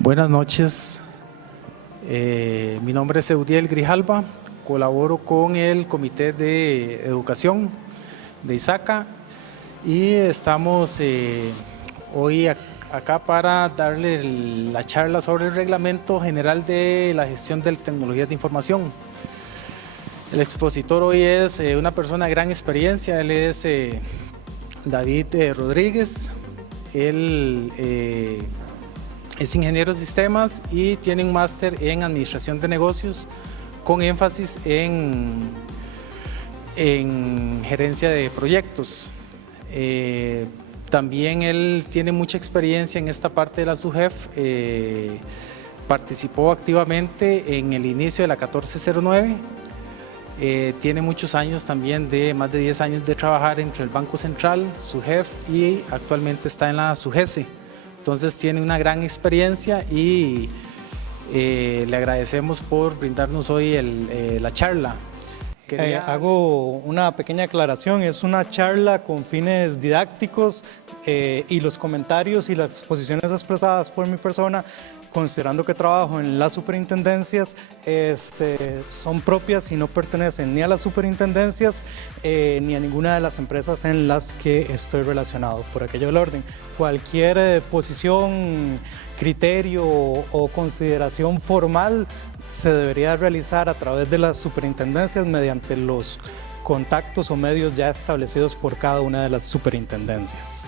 Buenas noches, mi nombre es Eudiel Grijalva, colaboro con el Comité de Educación de ISACA y estamos hoy acá para darle la charla sobre el Reglamento General de la Gestión de Tecnologías de Información. El expositor hoy es una persona de gran experiencia, él es David Rodríguez, él es ingeniero de sistemas y tiene un máster en administración de negocios con énfasis en gerencia de proyectos. También él tiene mucha experiencia en esta parte de la SUGEF, participó activamente en el inicio de la 1409, tiene muchos años también, más de 10 años de trabajar entre el Banco Central, SUGEF y actualmente está en la SUGESE. Entonces tiene una gran experiencia y le agradecemos por brindarnos hoy la charla. Hago una pequeña aclaración, es una charla con fines didácticos y los comentarios y las exposiciones expresadas por mi persona, considerando que trabajo en las superintendencias, son propias y no pertenecen ni a las superintendencias ni a ninguna de las empresas en las que estoy relacionado, por aquello del orden. Cualquier posición, criterio o consideración formal se debería realizar a través de las superintendencias mediante los contactos o medios ya establecidos por cada una de las superintendencias.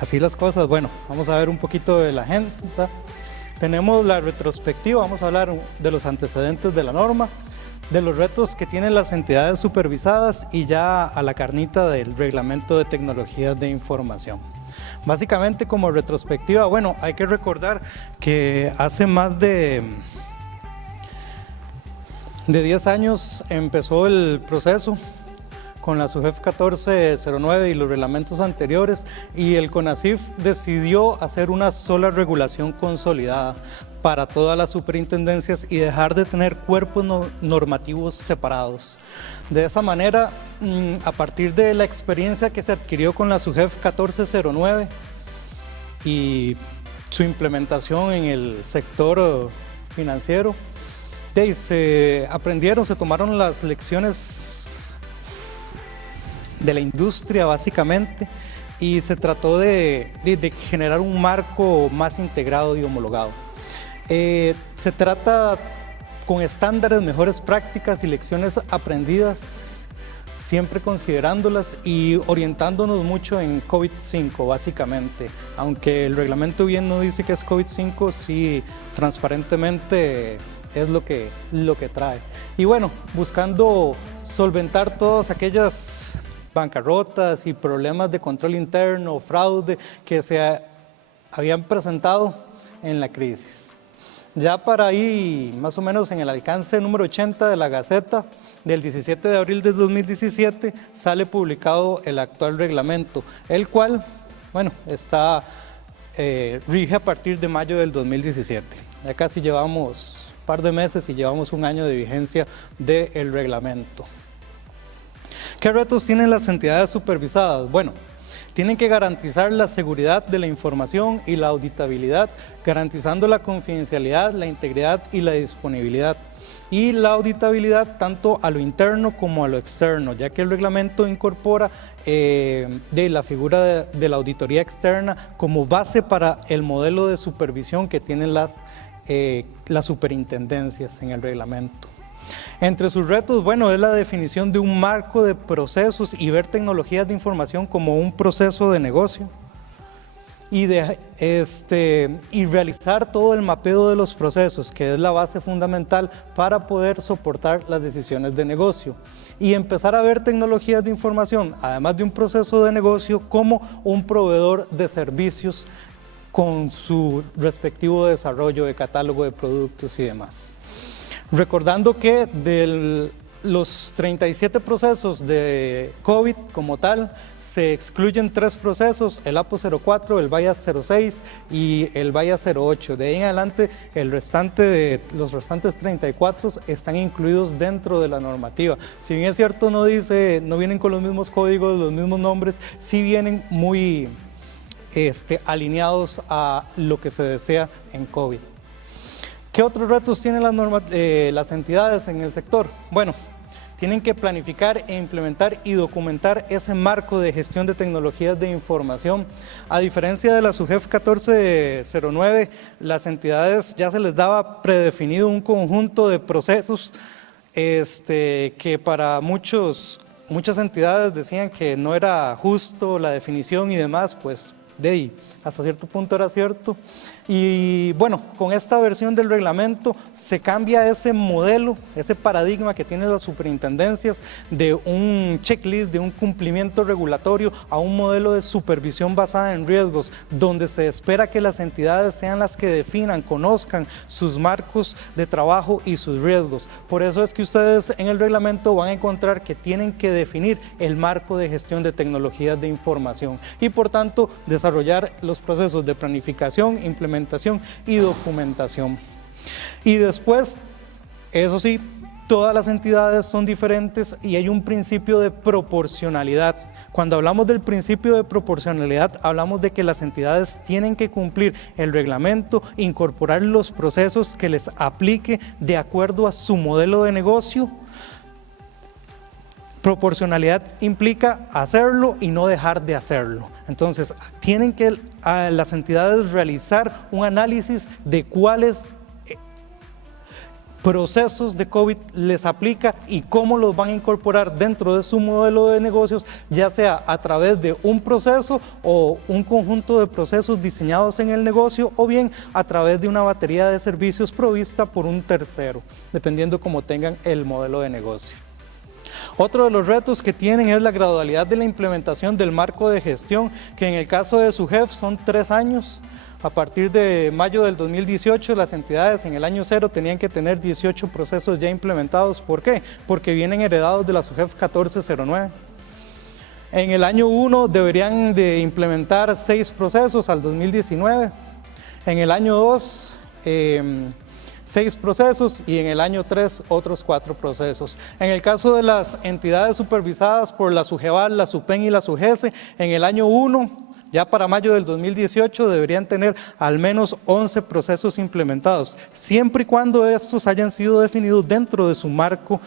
Así las cosas. Bueno, vamos a ver un poquito de la agenda. Tenemos la retrospectiva, vamos a hablar de los antecedentes de la norma, de los retos que tienen las entidades supervisadas y ya a la carnita del Reglamento de Tecnologías de Información. Básicamente como retrospectiva, bueno, hay que recordar que hace más de 10 años empezó el proceso con la SUGEF 1409 y los reglamentos anteriores, y el CONACYF decidió hacer una sola regulación consolidada para todas las superintendencias y dejar de tener cuerpos normativos separados. De esa manera, a partir de la experiencia que se adquirió con la SUGEF 1409 y su implementación en el sector financiero, se tomaron las lecciones de la industria básicamente y se trató de generar un marco más integrado y homologado. Se trata con estándares, mejores prácticas y lecciones aprendidas, siempre considerándolas y orientándonos mucho en COVID-5 básicamente. Aunque el reglamento bien no dice que es COVID-5, sí transparentemente es lo que trae. Y bueno, buscando solventar todas aquellas bancarrotas y problemas de control interno, fraude que se habían presentado en la crisis. Ya para ahí, más o menos en el alcance número 80 de la Gaceta del 17 de abril de 2017, sale publicado el actual reglamento, el cual, bueno, rige a partir de mayo del 2017. Ya casi llevamos un par de meses y llevamos un año de vigencia del reglamento. ¿Qué retos tienen las entidades supervisadas? Bueno, tienen que garantizar la seguridad de la información y la auditabilidad, garantizando la confidencialidad, la integridad y la disponibilidad. Y la auditabilidad tanto a lo interno como a lo externo, ya que el reglamento incorpora de la figura de la auditoría externa como base para el modelo de supervisión que tienen las superintendencias en el reglamento. Entre sus retos, bueno, es la definición de un marco de procesos y ver tecnologías de información como un proceso de negocio y realizar todo el mapeo de los procesos, que es la base fundamental para poder soportar las decisiones de negocio y empezar a ver tecnologías de información, además de un proceso de negocio, como un proveedor de servicios con su respectivo desarrollo de catálogo de productos y demás. Recordando que de los 37 procesos de COVID como tal, se excluyen 3 procesos, el APO 04, el VIAS 06 y el VIAS 08. De ahí en adelante, los restantes 34 están incluidos dentro de la normativa. Si bien es cierto, no vienen con los mismos códigos, los mismos nombres, sí vienen muy alineados a lo que se desea en COVID. ¿Qué otros retos tienen las entidades en el sector? Bueno, tienen que planificar e implementar y documentar ese marco de gestión de tecnologías de información. A diferencia de la SUGEF 1409, las entidades ya se les daba predefinido un conjunto de procesos que para muchas entidades decían que no era justo la definición y demás, pues de ahí hasta cierto punto era cierto. Y bueno, con esta versión del reglamento se cambia ese modelo, ese paradigma que tienen las superintendencias de un checklist, de un cumplimiento regulatorio, a un modelo de supervisión basada en riesgos, donde se espera que las entidades sean las que definan, conozcan sus marcos de trabajo y sus riesgos. Por eso es que ustedes en el reglamento van a encontrar que tienen que definir el marco de gestión de tecnologías de información y por tanto desarrollar los procesos de planificación, implementación y documentación. Y después, eso sí, todas las entidades son diferentes y hay un principio de proporcionalidad. Cuando hablamos del principio de proporcionalidad, hablamos de que las entidades tienen que cumplir el reglamento, incorporar los procesos que les aplique de acuerdo a su modelo de negocio. Proporcionalidad implica hacerlo y no dejar de hacerlo. Entonces, tienen que las entidades realizar un análisis de cuáles procesos de COVID les aplica y cómo los van a incorporar dentro de su modelo de negocios, ya sea a través de un proceso o un conjunto de procesos diseñados en el negocio o bien a través de una batería de servicios provista por un tercero, dependiendo cómo tengan el modelo de negocio. Otro de los retos que tienen es la gradualidad de la implementación del marco de gestión, que en el caso de SUGEF son 3 años. A partir de mayo del 2018, las entidades en el año 0 tenían que tener 18 procesos ya implementados. ¿Por qué? Porque vienen heredados de la SUGEF 1409. En el año 1 deberían de implementar 6 procesos al 2019. En el año 2... 6 procesos y en el año 3 otros 4 procesos. En el caso de las entidades supervisadas por la SUGEVAL, la SUPEN y la SUGESE, en el año 1, ya para mayo del 2018, deberían tener al menos 11 procesos implementados, siempre y cuando estos hayan sido definidos dentro de su marco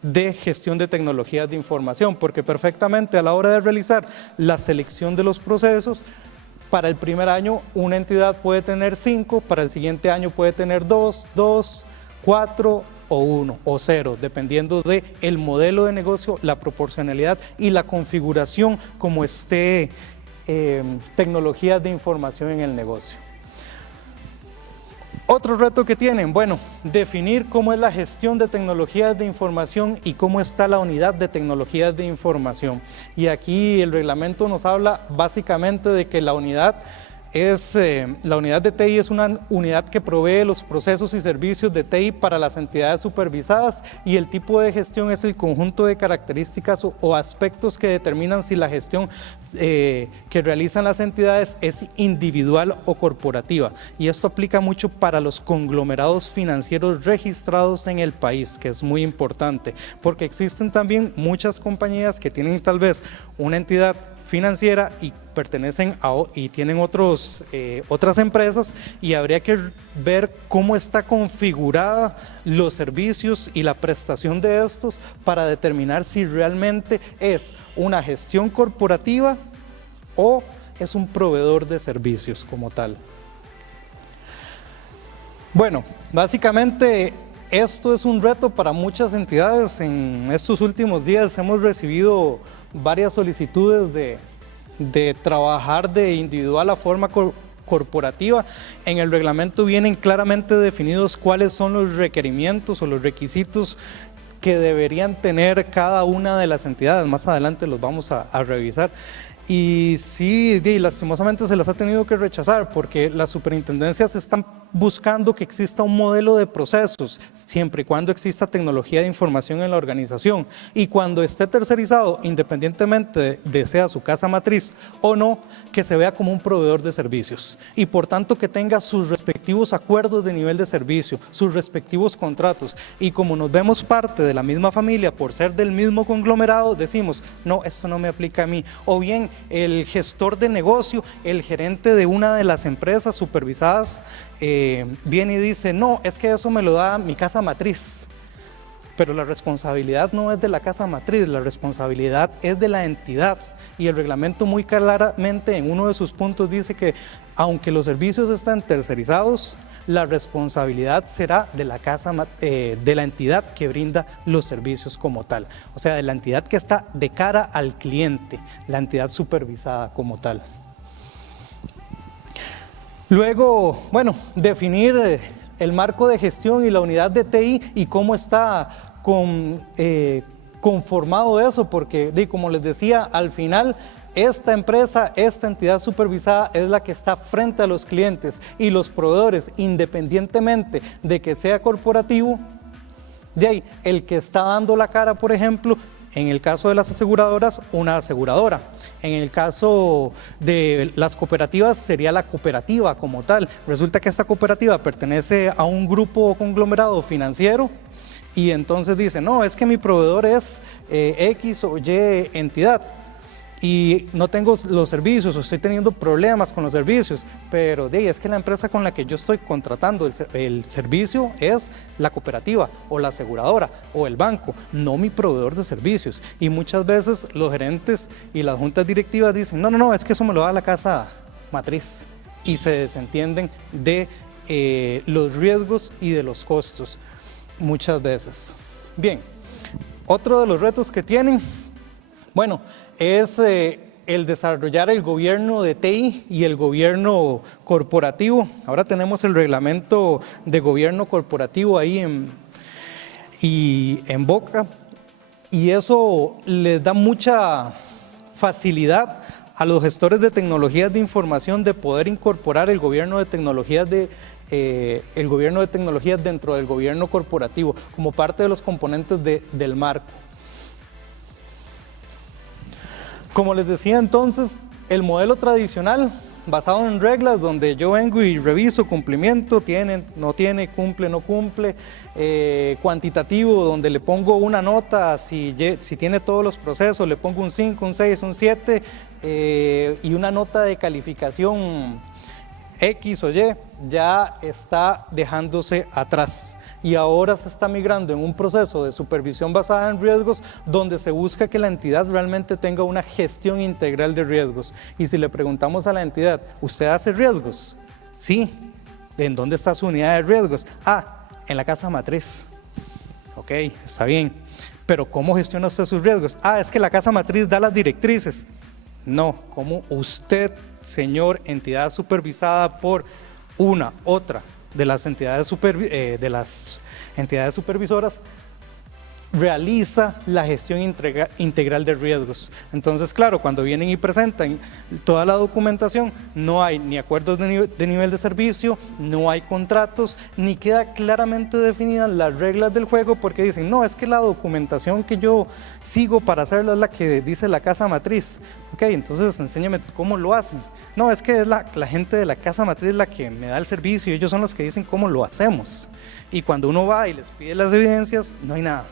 de gestión de tecnologías de información, porque perfectamente a la hora de realizar la selección de los procesos, para el primer año una entidad puede tener 5, para el siguiente año puede tener 2, 4 o 1 o 0, dependiendo del modelo de negocio, la proporcionalidad y la configuración como esté tecnologías de información en el negocio. Otro reto que tienen, bueno, definir cómo es la gestión de tecnologías de información y cómo está la unidad de tecnologías de información. Y aquí el reglamento nos habla básicamente de que la unidad de TI es una unidad que provee los procesos y servicios de TI para las entidades supervisadas y el tipo de gestión es el conjunto de características o aspectos que determinan si la gestión que realizan las entidades es individual o corporativa. Y esto aplica mucho para los conglomerados financieros registrados en el país, que es muy importante, porque existen también muchas compañías que tienen tal vez una entidad financiera y pertenecen y tienen otras empresas y habría que ver cómo está configurada los servicios y la prestación de estos para determinar si realmente es una gestión corporativa o es un proveedor de servicios como tal. Bueno, básicamente esto es un reto para muchas entidades. En estos últimos días hemos recibido varias solicitudes de trabajar de individual a forma corporativa. En el reglamento vienen claramente definidos cuáles son los requerimientos o los requisitos que deberían tener cada una de las entidades. Más adelante los vamos a revisar. Y sí, lastimosamente se las ha tenido que rechazar porque las superintendencias están buscando que exista un modelo de procesos siempre y cuando exista tecnología de información en la organización y cuando esté tercerizado, independientemente de sea su casa matriz o no, que se vea como un proveedor de servicios y por tanto que tenga sus respectivos acuerdos de nivel de servicio, sus respectivos contratos y como nos vemos parte de la misma familia por ser del mismo conglomerado, decimos, no, esto no me aplica a mí o bien el gestor de negocio, el gerente de una de las empresas supervisadas, viene y dice, no, es que eso me lo da mi casa matriz. Pero la responsabilidad no es de la casa matriz, la responsabilidad es de la entidad. Y el reglamento muy claramente en uno de sus puntos dice que aunque los servicios están tercerizados, la responsabilidad será de la de la entidad que brinda los servicios como tal. O sea, de la entidad que está de cara al cliente, la entidad supervisada como tal. Luego, bueno, definir el marco de gestión y la unidad de TI y cómo está conformado eso, porque como les decía, al final esta empresa, esta entidad supervisada es la que está frente a los clientes y los proveedores, independientemente de que sea corporativo. De ahí, el que está dando la cara, por ejemplo, en el caso de las aseguradoras, una aseguradora. En el caso de las cooperativas, sería la cooperativa como tal. Resulta que esta cooperativa pertenece a un grupo conglomerado financiero y entonces dice, no, es que mi proveedor es X o Y entidad y no tengo los servicios o estoy teniendo problemas con los servicios, pero es que la empresa con la que yo estoy contratando el servicio es la cooperativa o la aseguradora o el banco, no mi proveedor de servicios. Y muchas veces los gerentes y las juntas directivas dicen, no, es que eso me lo da la casa matriz, y se desentienden de los riesgos y de los costos muchas veces. Bien, otro de los retos que tienen, bueno, es el desarrollar el gobierno de TI y el gobierno corporativo. Ahora tenemos el reglamento de gobierno corporativo ahí en boca, y eso les da mucha facilidad a los gestores de tecnologías de información de poder incorporar el gobierno de tecnologías dentro del gobierno corporativo como parte de los componentes del marco. Como les decía entonces, el modelo tradicional basado en reglas donde yo vengo y reviso cumplimiento, tiene, no tiene, cumple, no cumple, cuantitativo donde le pongo una nota, si tiene todos los procesos le pongo un 5, un 6, un 7 y una nota de calificación X o Y, ya está dejándose atrás y ahora se está migrando en un proceso de supervisión basada en riesgos donde se busca que la entidad realmente tenga una gestión integral de riesgos. Y si le preguntamos a la entidad, ¿usted hace riesgos? Sí. ¿En dónde está su unidad de riesgos? En la casa matriz. Ok, está bien. Pero ¿cómo gestiona usted sus riesgos? Es que la casa matriz da las directrices. No, como usted, señor entidad supervisada por otra de las entidades supervisoras, realiza la gestión integral de riesgos. Entonces, claro, cuando vienen y presentan toda la documentación, no hay ni acuerdos de nivel de servicio, no hay contratos, ni queda claramente definidas las reglas del juego, porque dicen, no, es que la documentación que yo sigo para hacerla es la que dice la casa matriz. Ok, entonces enséñame cómo lo hacen. No, es que es la gente de la casa matriz la que me da el servicio y ellos son los que dicen cómo lo hacemos. Y cuando uno va y les pide las evidencias, no hay nada.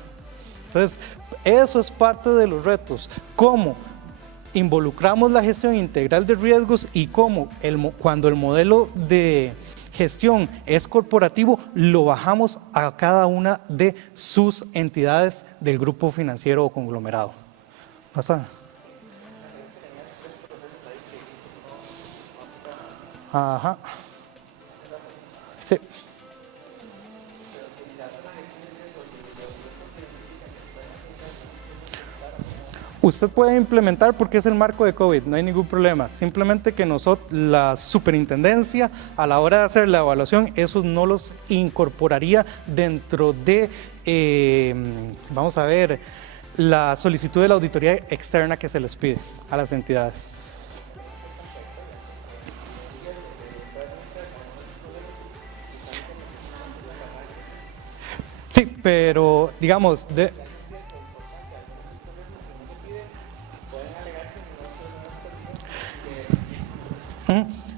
Entonces, eso es parte de los retos, cómo involucramos la gestión integral de riesgos y cómo cuando el modelo de gestión es corporativo, lo bajamos a cada una de sus entidades del grupo financiero o conglomerado. ¿Pasa? Ajá. Sí. Usted puede implementar porque es el marco de COVID, no hay ningún problema. Simplemente que la superintendencia, a la hora de hacer la evaluación, esos no los incorporaría dentro de, vamos a ver, la solicitud de la auditoría externa que se les pide a las entidades. Sí, pero digamos,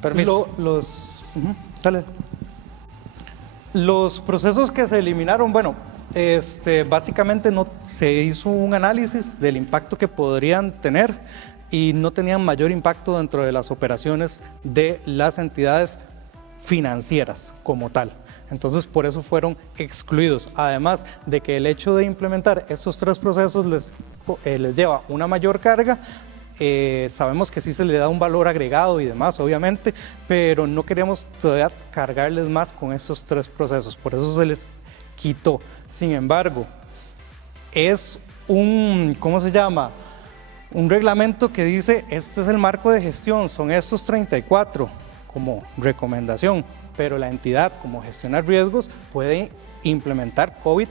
Permiso. Los procesos que se eliminaron, bueno, básicamente no se hizo un análisis del impacto que podrían tener. y no tenían mayor impacto dentro de las operaciones de las entidades financieras como tal. Entonces, por eso fueron excluidos. Además de que el hecho de implementar estos 3 procesos les lleva una mayor carga. Sabemos que sí se le da un valor agregado y demás, obviamente, pero no queremos todavía cargarles más con estos 3 procesos. Por eso se les quitó. Sin embargo, es un, ¿cómo se llama? Un reglamento que dice, este es el marco de gestión, son estos 34 como recomendación, pero la entidad, como gestionar riesgos, puede implementar COVID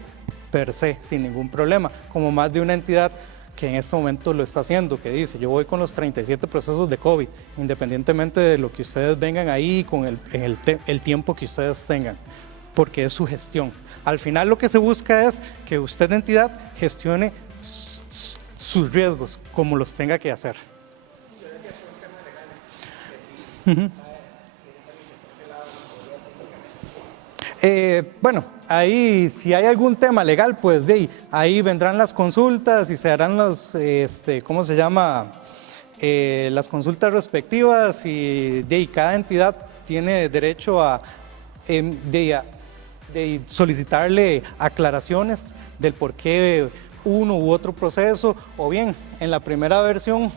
per se, sin ningún problema, como más de una entidad que en este momento lo está haciendo, que dice, yo voy con los 37 procesos de COVID, independientemente de lo que ustedes vengan ahí, con el tiempo que ustedes tengan, porque es su gestión. Al final lo que se busca es que usted, entidad, gestione sus riesgos como los tenga que hacer. Bueno, ahí si hay algún tema legal, pues ahí vendrán las consultas y se harán las, ¿cómo se llama? Las consultas respectivas y cada entidad tiene derecho a solicitarle aclaraciones del por qué uno u otro proceso, o bien en la primera versión,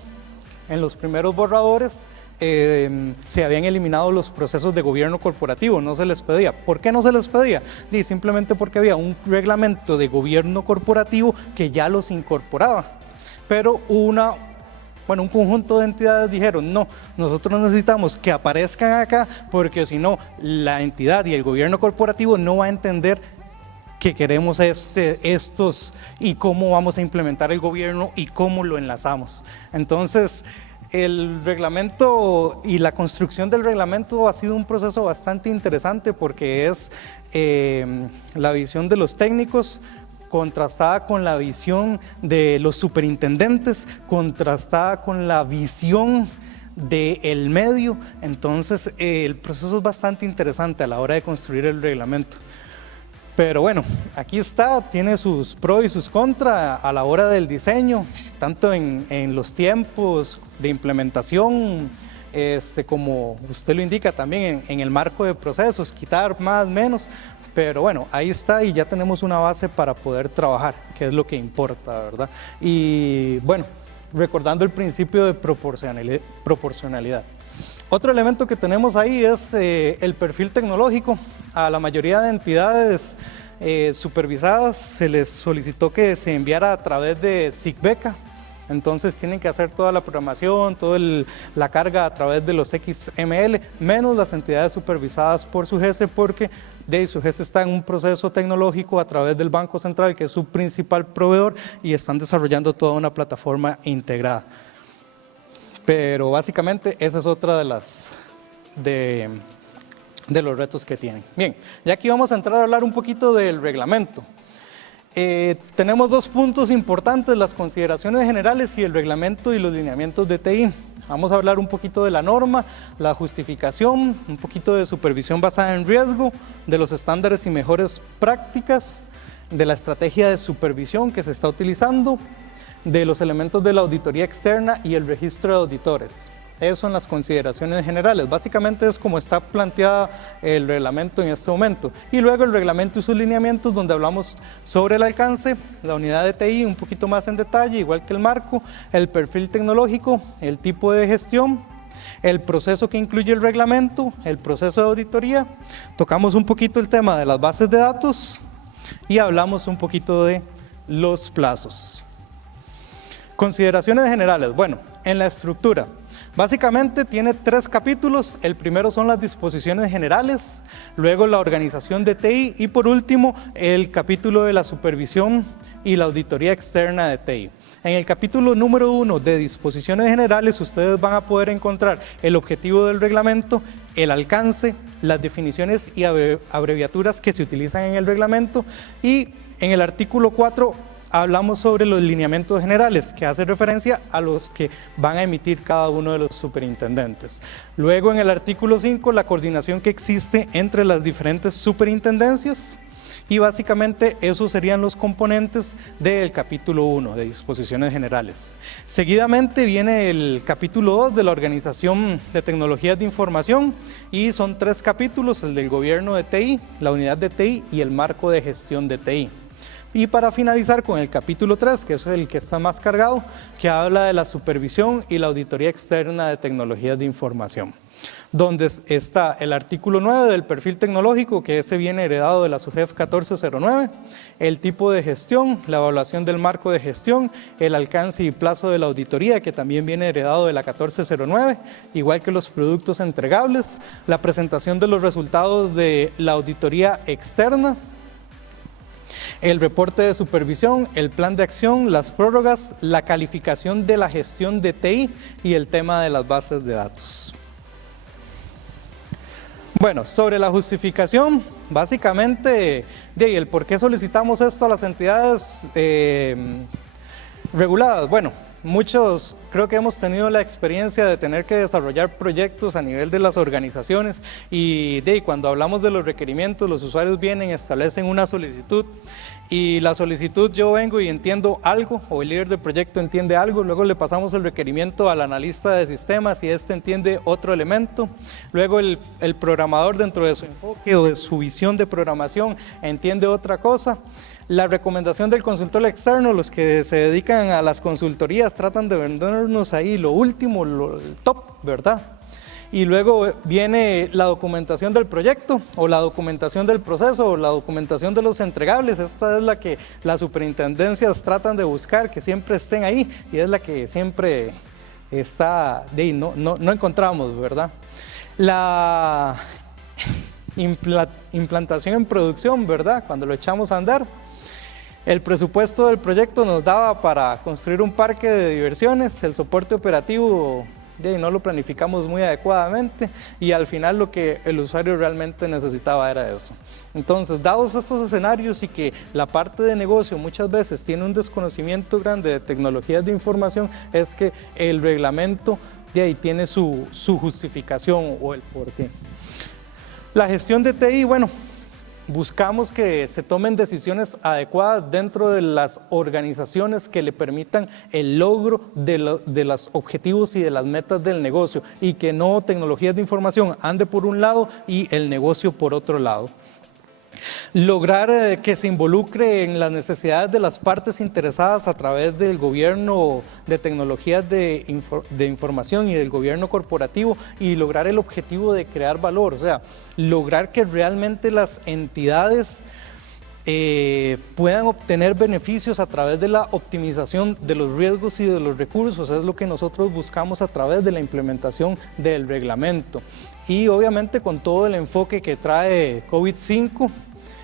en los primeros borradores, se habían eliminado los procesos de gobierno corporativo, no se les pedía. ¿Por qué no se les pedía? Simplemente porque había un reglamento de gobierno corporativo que ya los incorporaba, pero un conjunto de entidades dijeron, no, nosotros necesitamos que aparezcan acá, porque si no, la entidad y el gobierno corporativo no va a entender que queremos estos y cómo vamos a implementar el gobierno y cómo lo enlazamos. Entonces, el reglamento y la construcción del reglamento ha sido un proceso bastante interesante, porque es la visión de los técnicos contrastada con la visión de los superintendentes, contrastada con la visión del medio. Entonces, el proceso es bastante interesante a la hora de construir el reglamento. Pero bueno, aquí está, tiene sus pros y sus contras a la hora del diseño, tanto en los tiempos de implementación, como usted lo indica también en el marco de procesos, quitar más, menos, pero bueno, ahí está y ya tenemos una base para poder trabajar, que es lo que importa, ¿verdad? Y bueno, recordando el principio de proporcionalidad. Otro elemento que tenemos ahí es el perfil tecnológico. A la mayoría de entidades supervisadas se les solicitó que se enviara a través de SIGBECA. Entonces tienen que hacer toda la programación, toda la carga a través de los XML, menos las entidades supervisadas por SUGESE, porque SUGESE está en un proceso tecnológico a través del Banco Central, que es su principal proveedor, y están desarrollando toda una plataforma integrada. Pero básicamente esa es otra de los retos que tienen. Bien, ya aquí vamos a entrar a hablar un poquito del reglamento. Tenemos 2 puntos importantes, las consideraciones generales y el reglamento y los lineamientos de TI. Vamos a hablar un poquito de la norma, la justificación, un poquito de supervisión basada en riesgo, de los estándares y mejores prácticas, de la estrategia de supervisión que se está utilizando, de los elementos de la auditoría externa y el registro de auditores. Esas son las consideraciones generales. Básicamente es como está planteada el reglamento en este momento. Y luego el reglamento y sus lineamientos, donde hablamos sobre el alcance, la unidad de TI un poquito más en detalle, igual que el marco, el perfil tecnológico, el tipo de gestión, el proceso que incluye el reglamento, el proceso de auditoría. Tocamos un poquito el tema de las bases de datos y hablamos un poquito de los plazos. Consideraciones generales. Bueno, en la estructura, básicamente tiene 3 capítulos. El primero son las disposiciones generales, luego la organización de TI y por último el capítulo de la supervisión y la auditoría externa de TI. En el capítulo número 1 de disposiciones generales ustedes van a poder encontrar el objetivo del reglamento, el alcance, las definiciones y abreviaturas que se utilizan en el reglamento, y en el artículo 4 hablamos sobre los lineamientos generales, que hace referencia a los que van a emitir cada uno de los superintendentes. Luego, en el artículo 5, la coordinación que existe entre las diferentes superintendencias. Y básicamente esos serían los componentes del capítulo 1 de disposiciones generales. Seguidamente viene el capítulo 2 de la Organización de Tecnologías de Información y son 3 capítulos, el del gobierno de TI, la unidad de TI y el marco de gestión de TI. Y para finalizar con el capítulo 3, que es el que está más cargado, que habla de la supervisión y la auditoría externa de tecnologías de información, donde está el artículo 9 del perfil tecnológico, que ese viene heredado de la SUGEF 1409, el tipo de gestión, la evaluación del marco de gestión, el alcance y plazo de la auditoría, que también viene heredado de la 1409, igual que los productos entregables, la presentación de los resultados de la auditoría externa, el reporte de supervisión, el plan de acción, las prórrogas, la calificación de la gestión de TI y el tema de las bases de datos. Bueno, sobre la justificación, básicamente, el por qué solicitamos esto a las entidades reguladas. Bueno, muchos creo que hemos tenido la experiencia de tener que desarrollar proyectos a nivel de las organizaciones y cuando hablamos de los requerimientos, los usuarios vienen, establecen una solicitud y la solicitud yo vengo y entiendo algo, o el líder del proyecto entiende algo, luego le pasamos el requerimiento al analista de sistemas y este entiende otro elemento, luego el programador dentro de su enfoque o de su visión de programación entiende otra cosa. La recomendación del consultor externo, los que se dedican a las consultorías tratan de vendernos ahí lo último, el top, ¿verdad? Y luego viene la documentación del proyecto o la documentación del proceso o la documentación de los entregables. Esta es la que las superintendencias tratan de buscar, que siempre estén ahí y es la que siempre está, no encontramos, ¿verdad? La implantación en producción, ¿verdad? Cuando lo echamos a andar. El presupuesto del proyecto nos daba para construir un parque de diversiones, el soporte operativo no lo planificamos muy adecuadamente y al final lo que el usuario realmente necesitaba era eso. Entonces, dados estos escenarios y que la parte de negocio muchas veces tiene un desconocimiento grande de tecnologías de información, es que el reglamento tiene su justificación o el porqué. La gestión de TI, bueno, buscamos que se tomen decisiones adecuadas dentro de las organizaciones que le permitan el logro de los objetivos y de las metas del negocio y que no tecnologías de información ande por un lado y el negocio por otro lado. Lograr que se involucre en las necesidades de las partes interesadas a través del gobierno de tecnologías de información y del gobierno corporativo y lograr el objetivo de crear valor, o sea, lograr que realmente las entidades puedan obtener beneficios a través de la optimización de los riesgos y de los recursos, es lo que nosotros buscamos a través de la implementación del reglamento y obviamente con todo el enfoque que trae COVID-5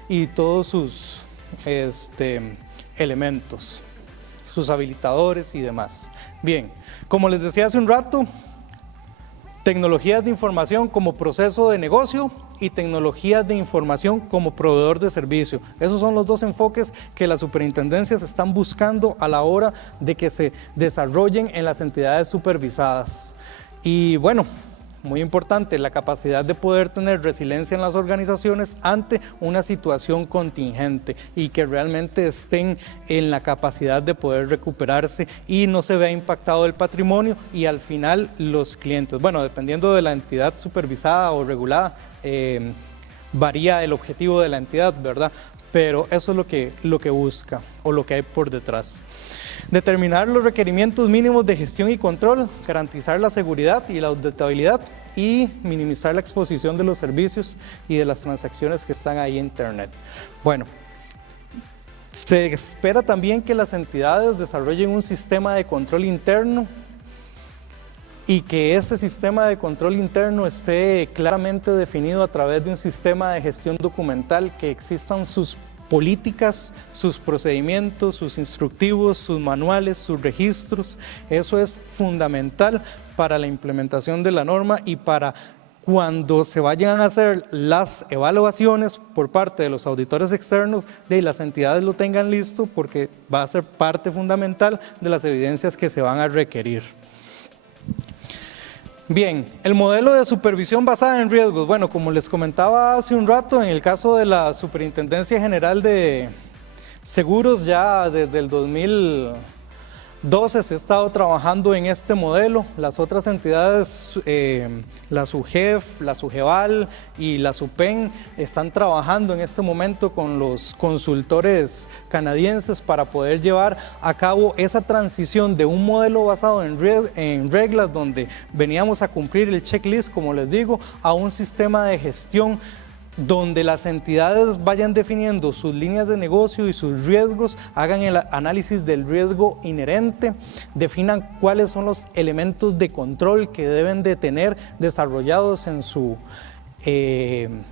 y todos sus elementos, sus habilitadores y demás. Bien, como les decía hace un rato, tecnologías de información como proceso de negocio y tecnologías de información como proveedor de servicio. Esos son los dos enfoques que las superintendencias están buscando a la hora de que se desarrollen en las entidades supervisadas. Y bueno, muy importante, la capacidad de poder tener resiliencia en las organizaciones ante una situación contingente y que realmente estén en la capacidad de poder recuperarse y no se vea impactado el patrimonio y al final los clientes. Bueno, dependiendo de la entidad supervisada o regulada, varía el objetivo de la entidad, ¿verdad? Pero eso es lo que busca o lo que hay por detrás. Determinar los requerimientos mínimos de gestión y control, garantizar la seguridad y la auditabilidad y minimizar la exposición de los servicios y de las transacciones que están ahí en Internet. Bueno, se espera también que las entidades desarrollen un sistema de control interno y que ese sistema de control interno esté claramente definido a través de un sistema de gestión documental, que existan sus políticas, sus procedimientos, sus instructivos, sus manuales, sus registros. Eso es fundamental para la implementación de la norma y para cuando se vayan a hacer las evaluaciones por parte de los auditores externos, de las entidades lo tengan listo, porque va a ser parte fundamental de las evidencias que se van a requerir. Bien, el modelo de supervisión basada en riesgos. Bueno, como les comentaba hace un rato, en el caso de la Superintendencia General de Seguros, ya desde el 2012 se ha estado trabajando en este modelo. Las otras entidades, la SUGEF, la SUGEVAL y la SUPEN, están trabajando en este momento con los consultores canadienses para poder llevar a cabo esa transición de un modelo basado en reglas, donde veníamos a cumplir el checklist, como les digo, a un sistema de gestión donde las entidades vayan definiendo sus líneas de negocio y sus riesgos, hagan el análisis del riesgo inherente, definan cuáles son los elementos de control que deben de tener desarrollados en su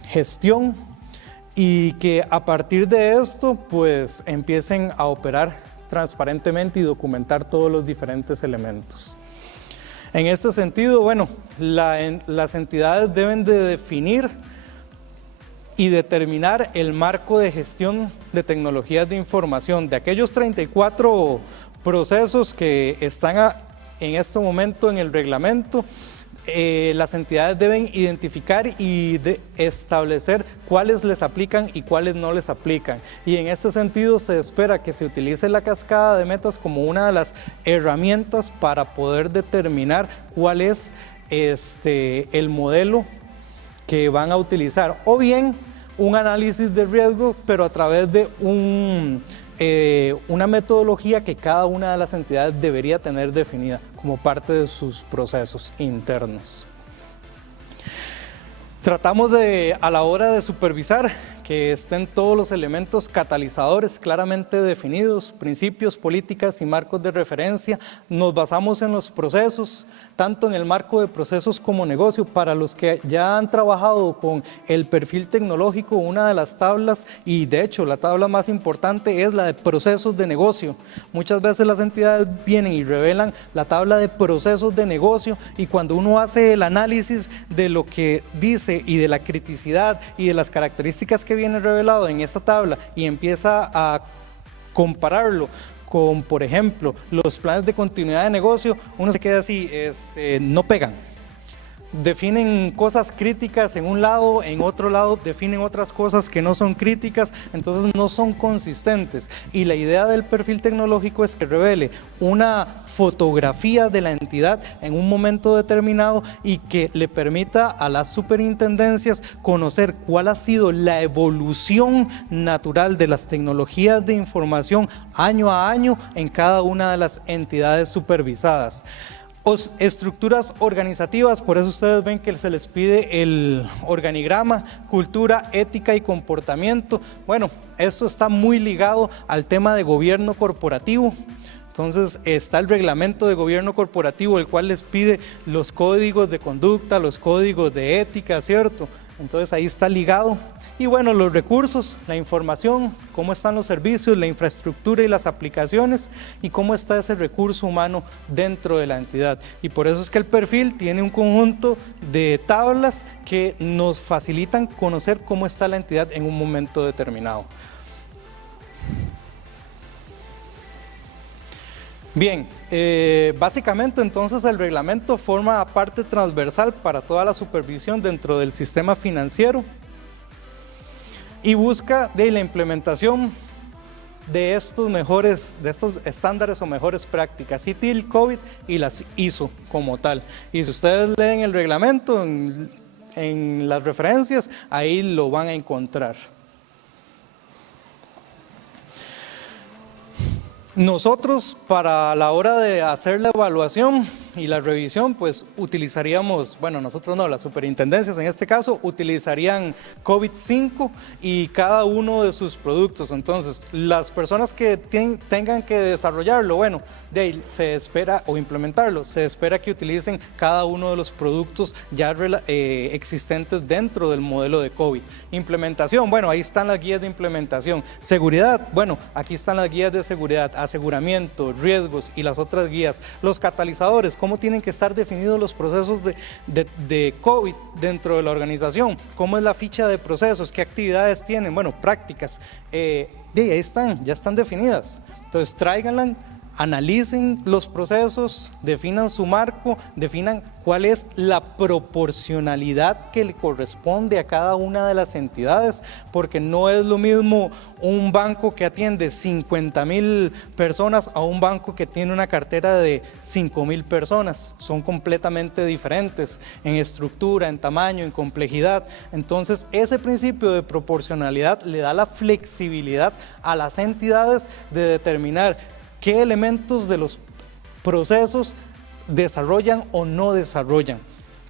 gestión, y que a partir de esto pues empiecen a operar transparentemente y documentar todos los diferentes elementos. En este sentido, bueno, las entidades deben de definir y determinar el marco de gestión de tecnologías de información de aquellos 34 procesos que están en este momento en el reglamento. Las entidades deben identificar y establecer cuáles les aplican y cuáles no les aplican, y en este sentido se espera que se utilice la cascada de metas como una de las herramientas para poder determinar cuál es el modelo que van a utilizar, o bien un análisis de riesgo, pero a través de una metodología que cada una de las entidades debería tener definida como parte de sus procesos internos. Tratamos de, a la hora de supervisar, que estén todos los elementos catalizadores claramente definidos, principios, políticas y marcos de referencia. Nos basamos en los procesos, tanto en el marco de procesos como negocio. Para los que ya han trabajado con el perfil tecnológico, una de las tablas, y de hecho la tabla más importante, es la de procesos de negocio. Muchas veces las entidades vienen y revelan la tabla de procesos de negocio, y cuando uno hace el análisis de lo que dice y de la criticidad y de las características que viene revelado en esta tabla y empieza a compararlo con, por ejemplo, los planes de continuidad de negocio, uno se queda así, no pegan. Definen cosas críticas en un lado, en otro lado definen otras cosas que no son críticas, entonces no son consistentes. Y la idea del perfil tecnológico es que revele una fotografía de la entidad en un momento determinado y que le permita a las superintendencias conocer cuál ha sido la evolución natural de las tecnologías de información año a año en cada una de las entidades supervisadas. Estructuras organizativas, por eso ustedes ven que se les pide el organigrama, cultura, ética y comportamiento. Bueno, esto está muy ligado al tema de gobierno corporativo. Entonces está el reglamento de gobierno corporativo, el cual les pide los códigos de conducta, los códigos de ética, ¿cierto? Entonces ahí está ligado. Y bueno, los recursos, la información, cómo están los servicios, la infraestructura y las aplicaciones, y cómo está ese recurso humano dentro de la entidad. Y por eso es que el perfil tiene un conjunto de tablas que nos facilitan conocer cómo está la entidad en un momento determinado. Bien, básicamente entonces el reglamento forma parte transversal para toda la supervisión dentro del sistema financiero y busca de la implementación de estos estándares o mejores prácticas, ITIL, COVID y las ISO como tal. Y si ustedes leen el reglamento en las referencias, ahí lo van a encontrar. Nosotros, para la hora de hacer la evaluación y la revisión, pues utilizaríamos, bueno, nosotros no, las superintendencias en este caso utilizarían COVID-5 y cada uno de sus productos. Entonces, las personas que tengan que desarrollarlo, bueno, de ahí se espera, o implementarlo, se espera que utilicen cada uno de los productos ya existentes dentro del modelo de COVID. Implementación, bueno, ahí están las guías de implementación. Seguridad, bueno, aquí están las guías de seguridad, aseguramiento, riesgos y las otras guías. Los catalizadores, cómo tienen que estar definidos los procesos de COVID dentro de la organización, cómo es la ficha de procesos, qué actividades tienen, bueno, prácticas, ahí están, ya están definidas. Entonces tráiganlas, analicen los procesos, definan su marco, definan cuál es la proporcionalidad que le corresponde a cada una de las entidades, porque no es lo mismo un banco que atiende 50,000 personas a un banco que tiene una cartera de 5,000 personas. Son completamente diferentes en estructura, en tamaño, en complejidad. Entonces, ese principio de proporcionalidad le da la flexibilidad a las entidades de determinar qué elementos de los procesos desarrollan o no desarrollan.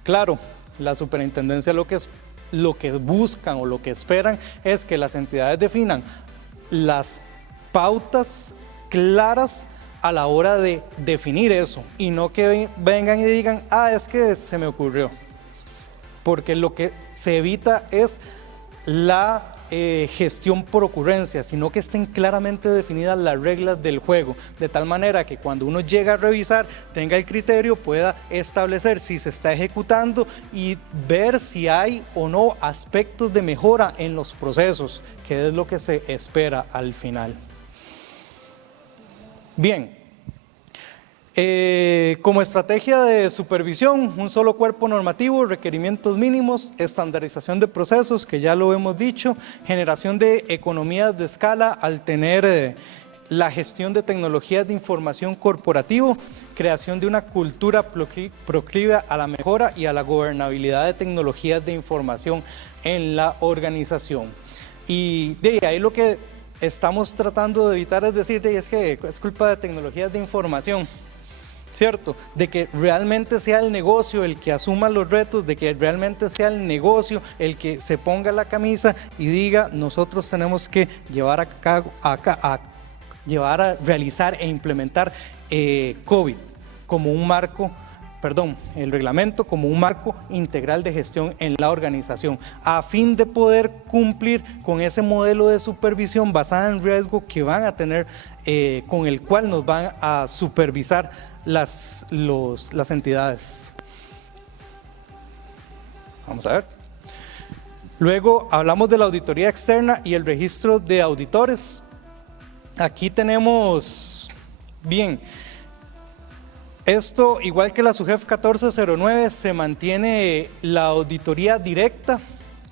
Claro, la superintendencia lo que buscan o lo que esperan es que las entidades definan las pautas claras a la hora de definir eso y no que vengan y digan, es que se me ocurrió. Porque lo que se evita es la gestión por ocurrencia, sino que estén claramente definidas las reglas del juego, de tal manera que cuando uno llega a revisar, tenga el criterio, pueda establecer si se está ejecutando y ver si hay o no aspectos de mejora en los procesos, que es lo que se espera al final. Bien. Como estrategia de supervisión, un solo cuerpo normativo, requerimientos mínimos, estandarización de procesos, que ya lo hemos dicho, generación de economías de escala al tener la gestión de tecnologías de información corporativo, creación de una cultura proclive a la mejora y a la gobernabilidad de tecnologías de información en la organización. Y de ahí lo que estamos tratando de evitar es decir, es que es culpa de tecnologías de información. ¿Cierto? De que realmente sea el negocio el que asuma los retos, de que realmente sea el negocio el que se ponga la camisa y diga, nosotros tenemos que llevar a realizar e implementar COVID como un marco, el reglamento como un marco integral de gestión en la organización, a fin de poder cumplir con ese modelo de supervisión basada en riesgo que van a tener, con el cual nos van a supervisar las entidades. Vamos a ver. Luego hablamos de la auditoría externa y el registro de auditores. Aquí tenemos, bien, esto igual que la SUGEF 1409 se mantiene la auditoría directa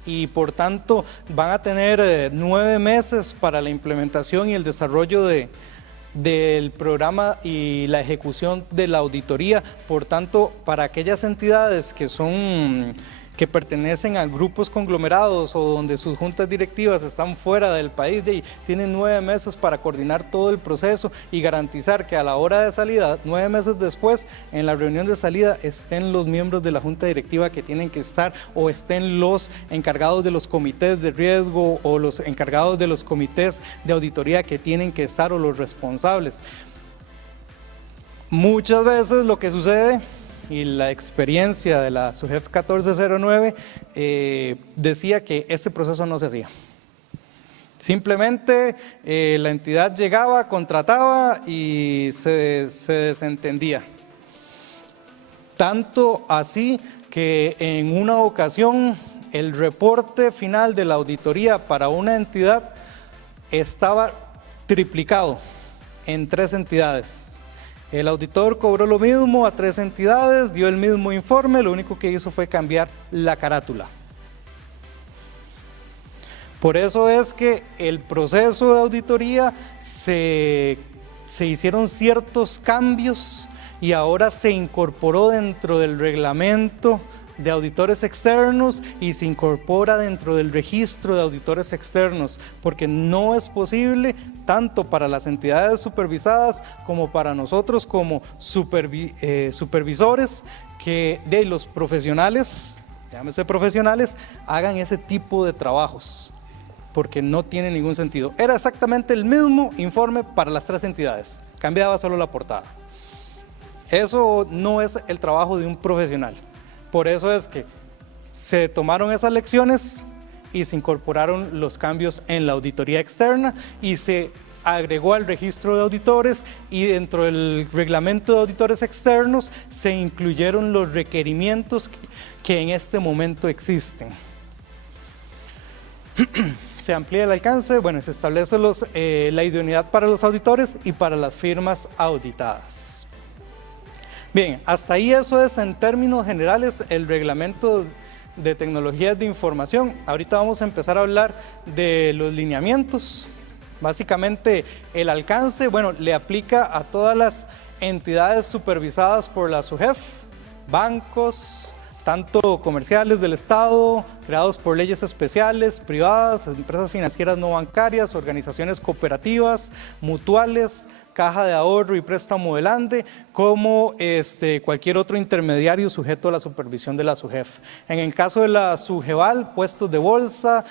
y por tanto van a tener 9 meses para la implementación y el desarrollo del programa y la ejecución de la auditoría. Por tanto, para aquellas entidades que pertenecen a grupos conglomerados o donde sus juntas directivas están fuera del país, tienen 9 meses para coordinar todo el proceso y garantizar que a la hora de salida, 9 meses después, en la reunión de salida estén los miembros de la junta directiva que tienen que estar, o estén los encargados de los comités de riesgo o los encargados de los comités de auditoría que tienen que estar, o los responsables. Muchas veces lo que sucede, y la experiencia de la SUGEF 1409 decía que este proceso no se hacía. Simplemente la entidad llegaba, contrataba y se desentendía. Tanto así que en una ocasión el reporte final de la auditoría para una entidad estaba triplicado en 3 entidades. El auditor cobró lo mismo a 3 entidades, dio el mismo informe, lo único que hizo fue cambiar la carátula. Por eso es que el proceso de auditoría se hicieron ciertos cambios y ahora se incorporó dentro del reglamento de auditores externos y se incorpora dentro del registro de auditores externos, porque no es posible, tanto para las entidades supervisadas como para nosotros como supervisores, que de los profesionales, llámese profesionales, hagan ese tipo de trabajos, porque no tiene ningún sentido. Era exactamente el mismo informe para las 3 entidades, cambiaba solo la portada. Eso no es el trabajo de un profesional. Por eso es que se tomaron esas lecciones y se incorporaron los cambios en la auditoría externa y se agregó al registro de auditores, y dentro del reglamento de auditores externos se incluyeron los requerimientos que en este momento existen. se amplía el alcance, bueno, se establece la idoneidad para los auditores y para las firmas auditadas. Bien, hasta ahí eso es en términos generales el reglamento de tecnologías de información. Ahorita vamos a empezar a hablar de los lineamientos. Básicamente el alcance, bueno, le aplica a todas las entidades supervisadas por la SUGEF, bancos, tanto comerciales del Estado, creados por leyes especiales, privadas, empresas financieras no bancarias, organizaciones cooperativas, mutuales, caja de ahorro y préstamo del ANDE, como cualquier otro intermediario sujeto a la supervisión de la SUGEF. En el caso de la SUGEVAL, puestos de bolsa,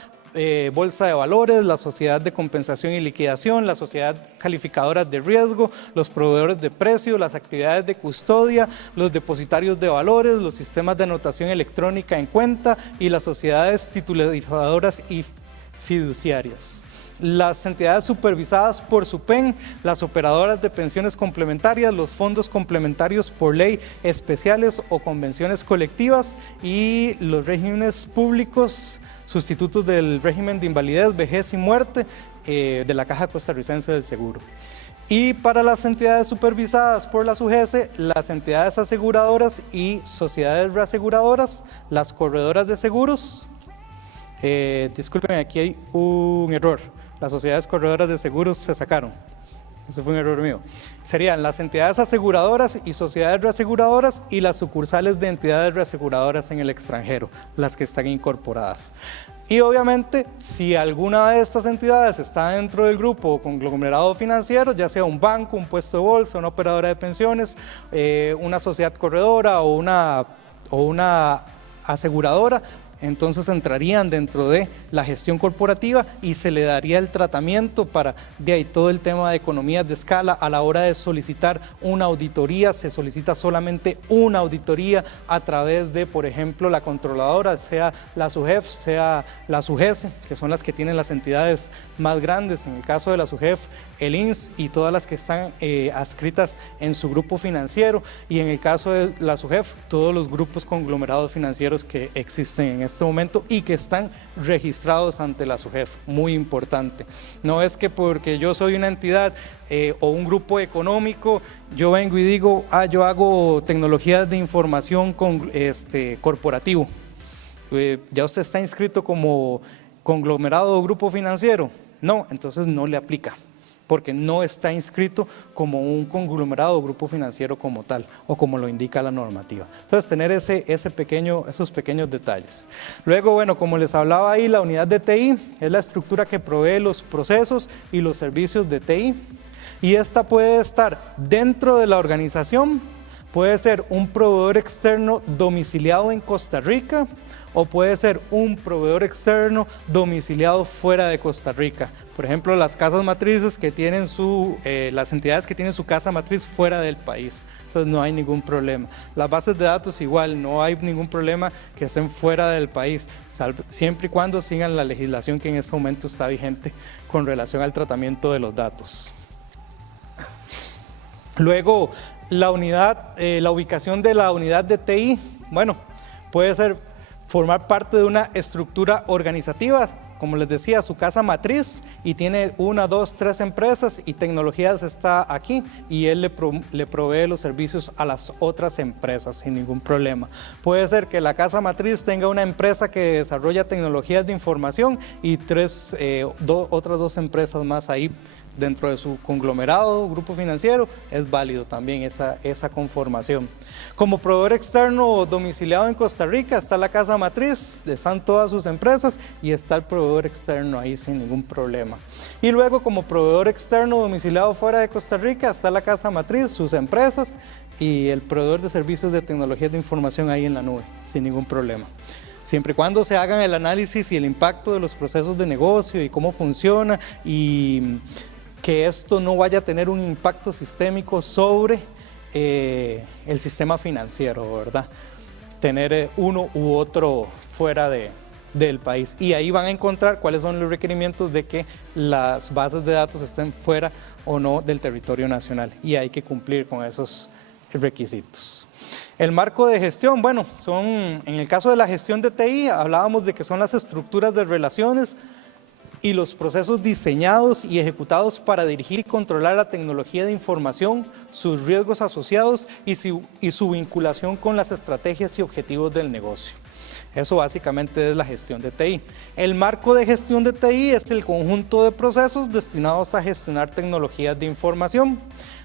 bolsa de valores, la sociedad de compensación y liquidación, la sociedad calificadora de riesgo, los proveedores de precio, las actividades de custodia, los depositarios de valores, los sistemas de anotación electrónica en cuenta y las sociedades titularizadoras y fiduciarias. Las entidades supervisadas por SUPEN, las operadoras de pensiones complementarias, los fondos complementarios por ley especiales o convenciones colectivas y los regímenes públicos sustitutos del régimen de invalidez, vejez y muerte de la Caja Costarricense del Seguro. Y para las entidades supervisadas por la SUGESE, las entidades aseguradoras y sociedades reaseguradoras, las corredoras de seguros, disculpen, aquí hay un error. Las sociedades corredoras de seguros se sacaron. Eso fue un error mío. Serían las entidades aseguradoras y sociedades reaseguradoras y las sucursales de entidades reaseguradoras en el extranjero, las que están incorporadas. Y obviamente, si alguna de estas entidades está dentro del grupo o conglomerado financiero, ya sea un banco, un puesto de bolsa, una operadora de pensiones, una sociedad corredora o una aseguradora, entonces entrarían dentro de la gestión corporativa y se le daría el tratamiento para de ahí todo el tema de economías de escala. A la hora de solicitar una auditoría, se solicita solamente una auditoría a través de, por ejemplo, la controladora, sea la SUGEF, sea la SUGESE, que son las que tienen las entidades más grandes. En el caso de la SUGEF, el INS y todas las que están adscritas en su grupo financiero, y en el caso de la SUGEF, todos los grupos conglomerados financieros que existen en este momento y que están registrados ante la SUGEF, muy importante. No es que porque yo soy una entidad o un grupo económico, yo vengo y digo, yo hago tecnologías de información corporativo. Ya usted está inscrito como conglomerado o grupo financiero. No, entonces no le aplica, porque no está inscrito como un conglomerado o grupo financiero como tal, o como lo indica la normativa. Entonces, tener esos pequeños detalles. Luego, bueno, como les hablaba ahí, la unidad de TI es la estructura que provee los procesos y los servicios de TI, y esta puede estar dentro de la organización, puede ser un proveedor externo domiciliado en Costa Rica, o puede ser un proveedor externo domiciliado fuera de Costa Rica. Por ejemplo, las casas matrices que tienen las entidades que tienen su casa matriz fuera del país. Entonces no hay ningún problema. Las bases de datos igual, no hay ningún problema que estén fuera del país, siempre y cuando sigan la legislación que en este momento está vigente con relación al tratamiento de los datos. Luego, la ubicación de la unidad de TI, bueno, puede ser formar parte de una estructura organizativa, como les decía, su casa matriz, y tiene 1, 2, 3 empresas y tecnologías está aquí, y él le provee los servicios a las otras empresas sin ningún problema. Puede ser que la casa matriz tenga una empresa que desarrolla tecnologías de información y otras 2 empresas más ahí dentro de su conglomerado, grupo financiero, es válido también esa conformación. Como proveedor externo domiciliado en Costa Rica está la casa matriz, están todas sus empresas y está el proveedor externo ahí sin ningún problema. Y luego como proveedor externo domiciliado fuera de Costa Rica está la casa matriz, sus empresas y el proveedor de servicios de tecnologías de información ahí en la nube, sin ningún problema. Siempre y cuando se hagan el análisis y el impacto de los procesos de negocio y cómo funciona, y que esto no vaya a tener un impacto sistémico sobre el sistema financiero, ¿verdad? Tener uno u otro fuera del país. Y ahí van a encontrar cuáles son los requerimientos de que las bases de datos estén fuera o no del territorio nacional. Y hay que cumplir con esos requisitos. El marco de gestión, bueno, en el caso de la gestión de TI, hablábamos de que son las estructuras de relaciones y los procesos diseñados y ejecutados para dirigir y controlar la tecnología de información, sus riesgos asociados y su vinculación con las estrategias y objetivos del negocio. Eso básicamente es la gestión de TI. El marco de gestión de TI es el conjunto de procesos destinados a gestionar tecnologías de información,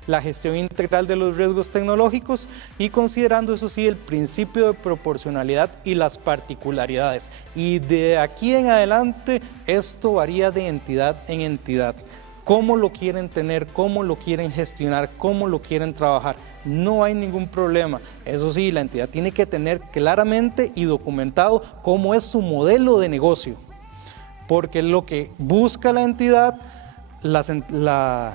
la gestión integral de los riesgos tecnológicos y considerando, eso sí, el principio de proporcionalidad y las particularidades. Y de aquí en adelante esto varía de entidad en entidad. Cómo lo quieren tener, cómo lo quieren gestionar, cómo lo quieren trabajar. No hay ningún problema. Eso sí, la entidad tiene que tener claramente y documentado cómo es su modelo de negocio. Porque lo que busca la entidad, la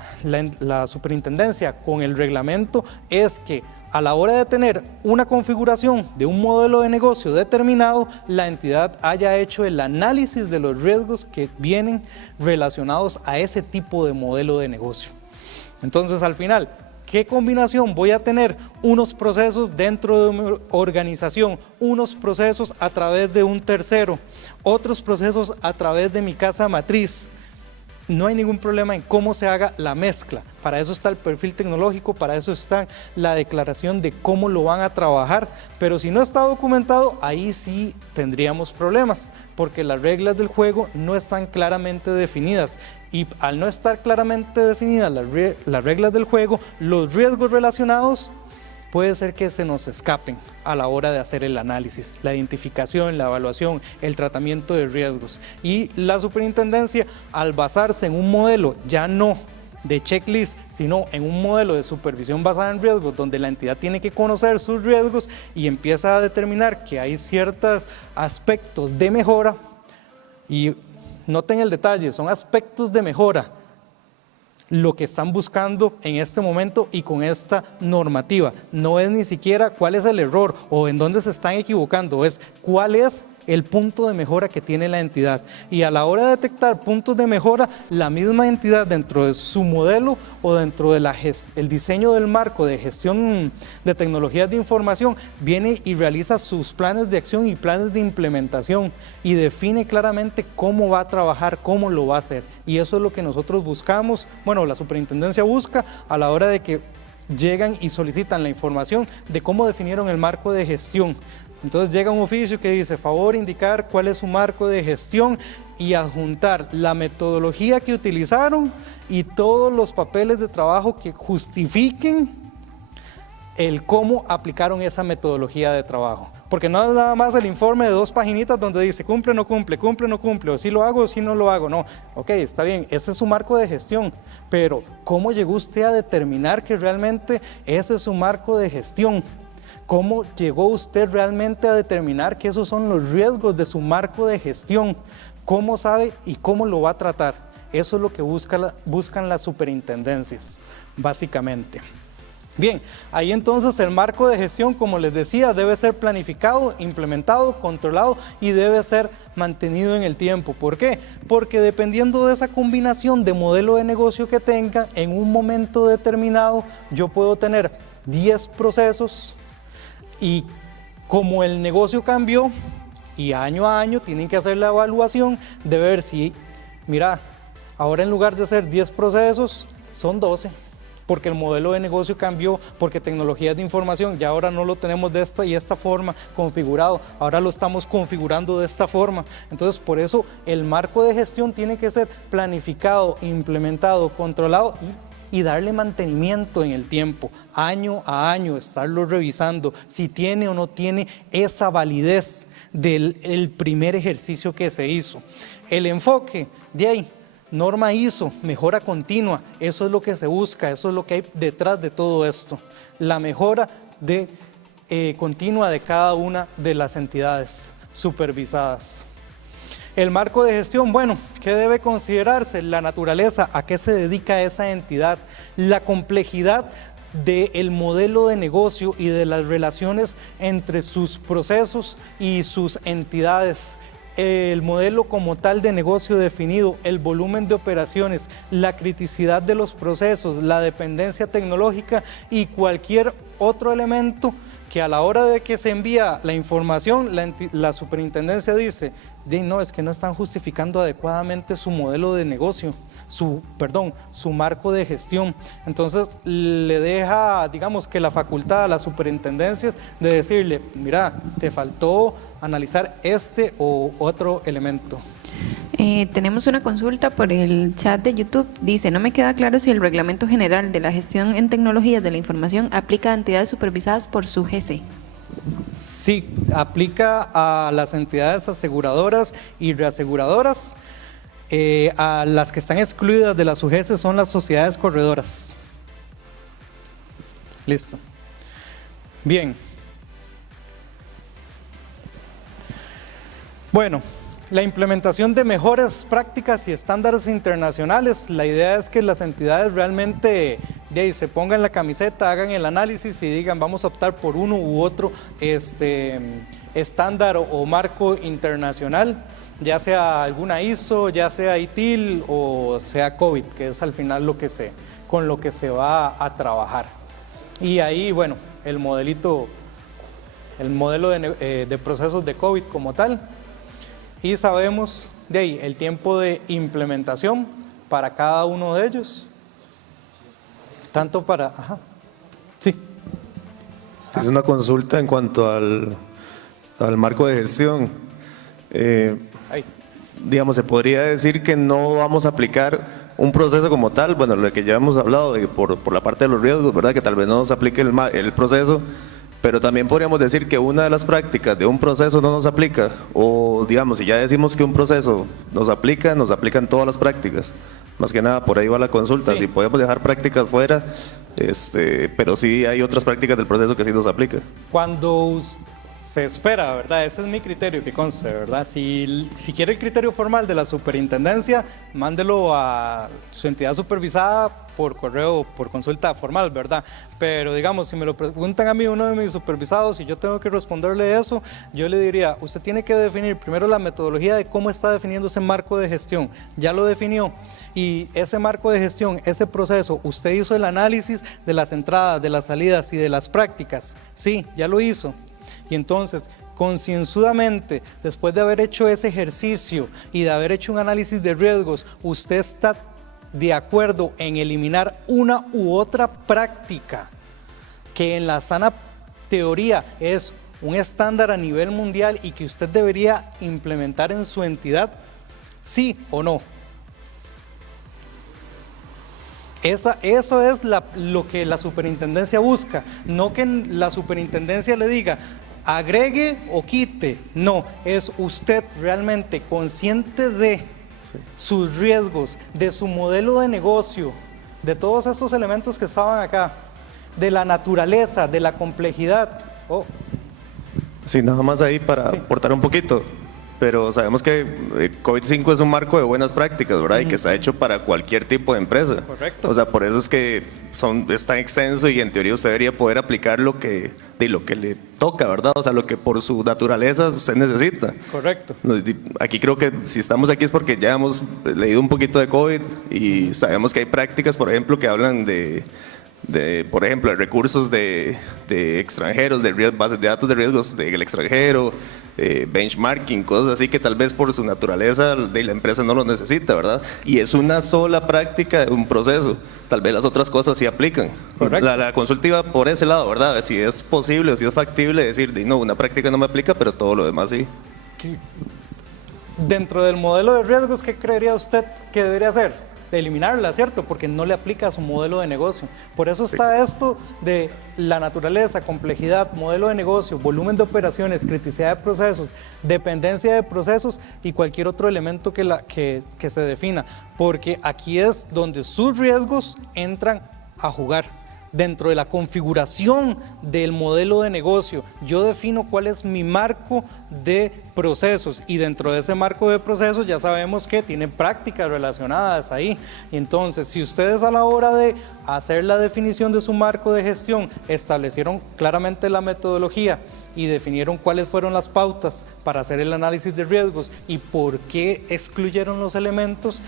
superintendencia con el reglamento, es que a la hora de tener una configuración de un modelo de negocio determinado, la entidad haya hecho el análisis de los riesgos que vienen relacionados a ese tipo de modelo de negocio. Entonces, al final, ¿qué combinación voy a tener? Unos procesos dentro de mi organización, unos procesos a través de un tercero, otros procesos a través de mi casa matriz. No hay ningún problema en cómo se haga la mezcla. Para eso está el perfil tecnológico, para eso está la declaración de cómo lo van a trabajar. Pero si no está documentado, ahí sí tendríamos problemas, porque las reglas del juego no están claramente definidas. Y al no estar claramente definidas las reglas del juego, los riesgos relacionados puede ser que se nos escapen a la hora de hacer el análisis, la identificación, la evaluación, el tratamiento de riesgos. Y la superintendencia, al basarse en un modelo ya no de checklist, sino en un modelo de supervisión basada en riesgos, donde la entidad tiene que conocer sus riesgos y empieza a determinar que hay ciertos aspectos de mejora, y noten el detalle, son aspectos de mejora lo que están buscando en este momento y con esta normativa. No es ni siquiera cuál es el error o en dónde se están equivocando, es cuál es el punto de mejora que tiene la entidad. Y a la hora de detectar puntos de mejora, la misma entidad dentro de su modelo o dentro de el diseño del marco de gestión de tecnologías de información, viene y realiza sus planes de acción y planes de implementación y define claramente cómo va a trabajar, cómo lo va a hacer. Y eso es lo que nosotros buscamos, bueno, la superintendencia busca a la hora de que llegan y solicitan la información de cómo definieron el marco de gestión. Entonces llega un oficio que dice, favor indicar cuál es su marco de gestión y adjuntar la metodología que utilizaron y todos los papeles de trabajo que justifiquen el cómo aplicaron esa metodología de trabajo. Porque no es nada más el informe de 2 paginitas donde dice cumple, no cumple, o si lo hago o si no lo hago. No, ok, está bien, ese es su marco de gestión, pero ¿cómo llegó usted a determinar que realmente ese es su marco de gestión? ¿Cómo llegó usted realmente a determinar que esos son los riesgos de su marco de gestión? ¿Cómo sabe y cómo lo va a tratar? Eso es lo que buscan las superintendencias, básicamente. Bien, ahí entonces el marco de gestión, como les decía, debe ser planificado, implementado, controlado y debe ser mantenido en el tiempo. ¿Por qué? Porque dependiendo de esa combinación de modelo de negocio que tenga, en un momento determinado yo puedo tener 10 procesos y como el negocio cambió y año a año tienen que hacer la evaluación de ver si, mira, ahora en lugar de ser 10 procesos son 12. Porque el modelo de negocio cambió, porque tecnologías de información ya ahora no lo tenemos de esta y esta forma configurado, ahora lo estamos configurando de esta forma. Entonces, por eso el marco de gestión tiene que ser planificado, implementado, controlado y darle mantenimiento en el tiempo, año a año, estarlo revisando, si tiene o no tiene esa validez del primer ejercicio que se hizo. El enfoque, de ahí, norma ISO, mejora continua, eso es lo que se busca, eso es lo que hay detrás de todo esto, la mejora continua de cada una de las entidades supervisadas. El marco de gestión, bueno, ¿qué debe considerarse? La naturaleza, ¿a qué se dedica esa entidad? La complejidad del modelo de negocio y de las relaciones entre sus procesos y sus entidades. El modelo como tal de negocio definido, el volumen de operaciones, la criticidad de los procesos, la dependencia tecnológica y cualquier otro elemento que a la hora de que se envía la información, la superintendencia dice, no, es que no están justificando adecuadamente su modelo de negocio, su marco de gestión. Entonces le deja, digamos que la facultad a las superintendencias de decirle, mira, te faltó analizar este o otro elemento. Tenemos una consulta por el chat de YouTube. Dice, no me queda claro si el Reglamento General de la Gestión en Tecnologías de la Información aplica a entidades supervisadas por su GC. Sí, aplica a las entidades aseguradoras y reaseguradoras. A las que están excluidas de las UGS son las sociedades corredoras. Listo. Bien. Bueno, la implementación de mejores prácticas y estándares internacionales, la idea es que las entidades realmente se pongan la camiseta, hagan el análisis y digan vamos a optar por uno u otro estándar o marco internacional, ya sea alguna ISO, ya sea ITIL o sea COVID, que es al final con lo que se va a trabajar. Y ahí, bueno, el modelo de procesos de COVID como tal. Y sabemos de ahí el tiempo de implementación para cada uno de ellos, tanto para... Sí. Es una consulta en cuanto al marco de gestión. Digamos, se podría decir que no vamos a aplicar un proceso como tal, bueno, lo que ya hemos hablado por la parte de los riesgos, ¿verdad? Que tal vez no nos aplique el proceso. Pero también podríamos decir que una de las prácticas de un proceso no nos aplica, o digamos, si ya decimos que un proceso nos aplican todas las prácticas. Más que nada, por ahí va la consulta, sí. Si podemos dejar prácticas fuera, pero sí hay otras prácticas del proceso que sí nos aplican. Cuando se espera, ¿verdad? Ese es mi criterio, que conste, ¿verdad? Si quiere el criterio formal de la superintendencia, mándelo a su entidad supervisada por correo, por consulta formal, ¿verdad? Pero digamos, si me lo preguntan a mí, uno de mis supervisados, y yo tengo que responderle eso, yo le diría, usted tiene que definir primero la metodología de cómo está definiendo ese marco de gestión. Ya lo definió. Y ese marco de gestión, ese proceso, usted hizo el análisis de las entradas, de las salidas y de las prácticas. Sí, ya lo hizo. Y entonces, concienzudamente, después de haber hecho ese ejercicio y de haber hecho un análisis de riesgos, usted está de acuerdo en eliminar una u otra práctica que en la sana teoría es un estándar a nivel mundial y que usted debería implementar en su entidad, ¿sí o no? Eso es lo que la superintendencia busca, no que la superintendencia le diga agregue o quite, no, es usted realmente consciente de sus riesgos, de su modelo de negocio, de todos estos elementos que estaban acá, de la naturaleza, de la complejidad. Sí, nada más ahí para aportar un poquito. Pero sabemos que COVID-5 es un marco de buenas prácticas, ¿verdad? Y que está hecho para cualquier tipo de empresa. Correcto. O sea, por eso es que es tan extenso y en teoría usted debería poder aplicar lo que le toca, ¿verdad? O sea, lo que por su naturaleza usted necesita. Correcto. Aquí creo que si estamos aquí es porque ya hemos leído un poquito de COVID y sabemos que hay prácticas, por ejemplo, que hablan por ejemplo, de recursos de extranjeros, de bases de datos de riesgos del extranjero, benchmarking, cosas así que tal vez por su naturaleza de la empresa no lo necesita, ¿verdad? Y es una sola práctica de un proceso. Tal vez las otras cosas sí aplican. Correcto. La consulta iba por ese lado, ¿verdad? Si es posible o si es factible decir, no, una práctica no me aplica, pero todo lo demás sí. Dentro del modelo de riesgos, ¿qué creería usted que debería hacer? De eliminarla, ¿cierto? Porque no le aplica a su modelo de negocio. Por eso está esto de la naturaleza, complejidad, modelo de negocio, volumen de operaciones, criticidad de procesos, dependencia de procesos y cualquier otro elemento que se defina. Porque aquí es donde sus riesgos entran a jugar. Dentro de la configuración del modelo de negocio, yo defino cuál es mi marco de procesos y dentro de ese marco de procesos ya sabemos que tiene prácticas relacionadas ahí. Entonces, si ustedes a la hora de hacer la definición de su marco de gestión establecieron claramente la metodología y definieron cuáles fueron las pautas para hacer el análisis de riesgos y por qué excluyeron los elementos,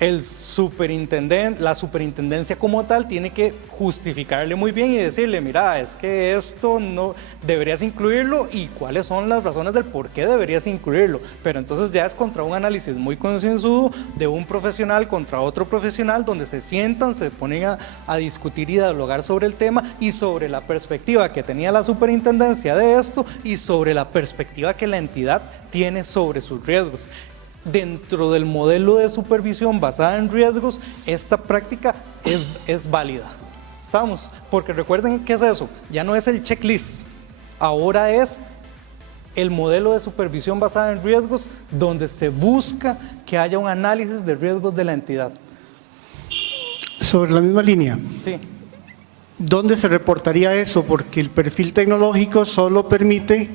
el superintendente, la superintendencia como tal, tiene que justificarle muy bien y decirle, mira, es que esto no deberías incluirlo y cuáles son las razones del por qué deberías incluirlo. Pero entonces ya es contra un análisis muy concienzudo de un profesional contra otro profesional, donde se sientan, se ponen a discutir y dialogar sobre el tema y sobre la perspectiva que tenía la superintendencia de esto y sobre la perspectiva que la entidad tiene sobre sus riesgos. Dentro del modelo de supervisión basada en riesgos, esta práctica es válida. ¿Estamos? Porque recuerden qué es eso, ya no es el checklist, ahora es el modelo de supervisión basada en riesgos donde se busca que haya un análisis de riesgos de la entidad. Sobre la misma línea, Sí. ¿dónde se reportaría eso? Porque el perfil tecnológico solo permite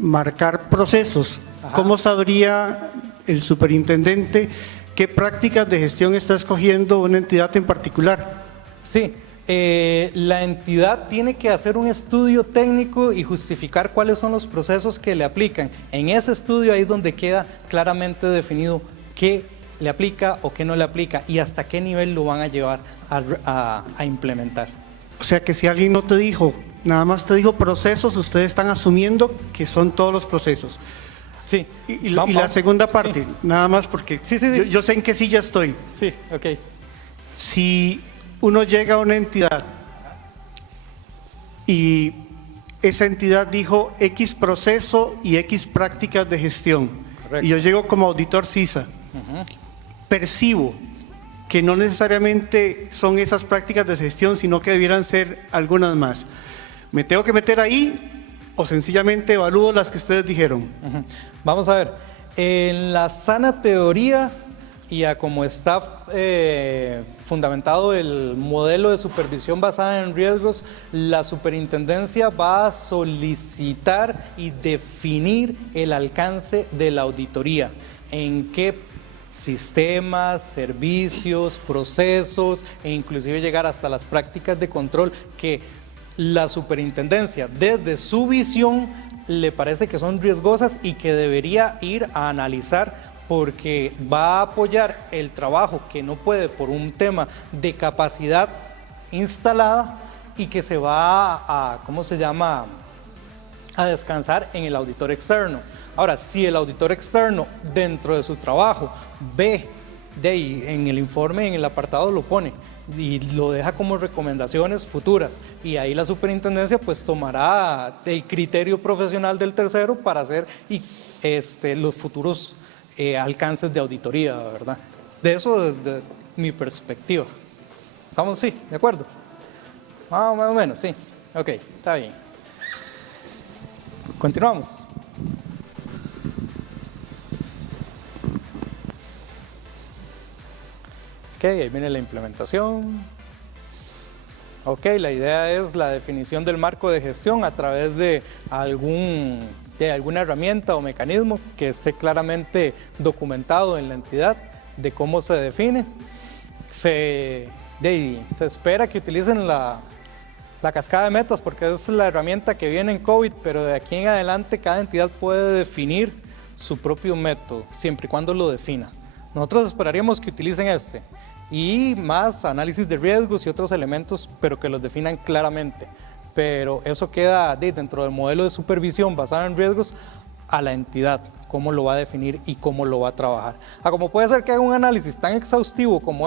marcar procesos. Ajá. ¿Cómo sabría el superintendente qué prácticas de gestión está escogiendo una entidad en particular? Sí, la entidad tiene que hacer un estudio técnico y justificar cuáles son los procesos que le aplican. En ese estudio ahí es donde queda claramente definido qué le aplica o qué no le aplica y hasta qué nivel lo van a llevar a implementar. O sea que si alguien no te dijo, nada más te dijo procesos, ustedes están asumiendo que son todos los procesos. Sí. Y la segunda parte, nada más porque Sí. Yo sé en qué silla estoy. Sí, ok. Si uno llega a una entidad y esa entidad dijo X proceso y X prácticas de gestión, Correcto. y yo llego como auditor CISA, percibo que no necesariamente son esas prácticas de gestión, sino que debieran ser algunas más. ¿Me tengo que meter ahí o sencillamente evalúo las que ustedes dijeron? Ujú. Vamos a ver, en la sana teoría y a como está fundamentado el modelo de supervisión basada en riesgos, la superintendencia va a solicitar y definir el alcance de la auditoría, en qué sistemas, servicios, procesos e inclusive llegar hasta las prácticas de control que la superintendencia desde su visión le parece que son riesgosas y que debería ir a analizar porque va a apoyar el trabajo que no puede por un tema de capacidad instalada y que se va a descansar en el auditor externo. Ahora, si el auditor externo dentro de su trabajo ve de ahí en el informe, en el apartado lo pone y lo deja como recomendaciones futuras y ahí la superintendencia pues tomará el criterio profesional del tercero para hacer los futuros alcances de auditoría, ¿verdad? De eso desde mi perspectiva. ¿Estamos? Sí, ¿de acuerdo? Más o menos, sí. Ok, está bien. Continuamos. Ok, ahí viene la implementación. Ok, la idea es la definición del marco de gestión a través de alguna herramienta o mecanismo que esté claramente documentado en la entidad de cómo se define. Se espera que utilicen la cascada de metas porque es la herramienta que viene en COVID, pero de aquí en adelante cada entidad puede definir su propio método, siempre y cuando lo defina. Nosotros esperaríamos que utilicen y más análisis de riesgos y otros elementos, pero que los definan claramente. Pero eso queda dentro del modelo de supervisión basado en riesgos a la entidad, cómo lo va a definir y cómo lo va a trabajar. Como puede ser que haga un análisis tan exhaustivo como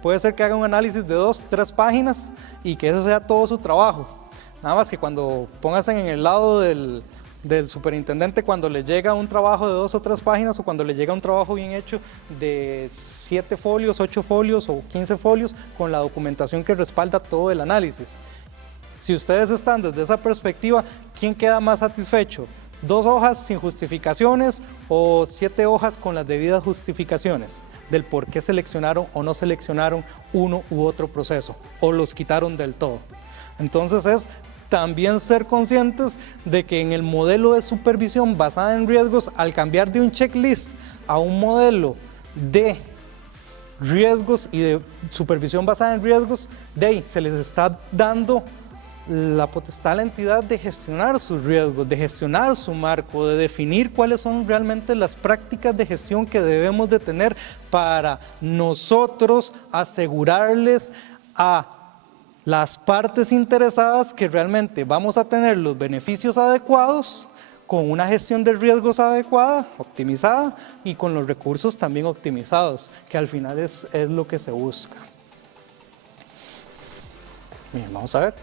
puede ser que haga un análisis de 2, 3 páginas y que eso sea todo su trabajo. Nada más que cuando pongas en el lado del superintendente, cuando le llega un trabajo de 2 o 3 páginas o cuando le llega un trabajo bien hecho de 7 folios, 8 folios o 15 folios con la documentación que respalda todo el análisis. Si ustedes están desde esa perspectiva, ¿quién queda más satisfecho? 2 hojas sin justificaciones o 7 hojas con las debidas justificaciones del por qué seleccionaron o no seleccionaron uno u otro proceso o los quitaron del todo. Entonces es también ser conscientes de que en el modelo de supervisión basada en riesgos, al cambiar de un checklist a un modelo de riesgos y de supervisión basada en riesgos, se les está dando la potestad de la entidad de gestionar sus riesgos, de gestionar su marco, de definir cuáles son realmente las prácticas de gestión que debemos de tener para nosotros asegurarles a las partes interesadas que realmente vamos a tener los beneficios adecuados, con una gestión de riesgos adecuada, optimizada, y con los recursos también optimizados, que al final es lo que se busca. Bien, vamos a ver.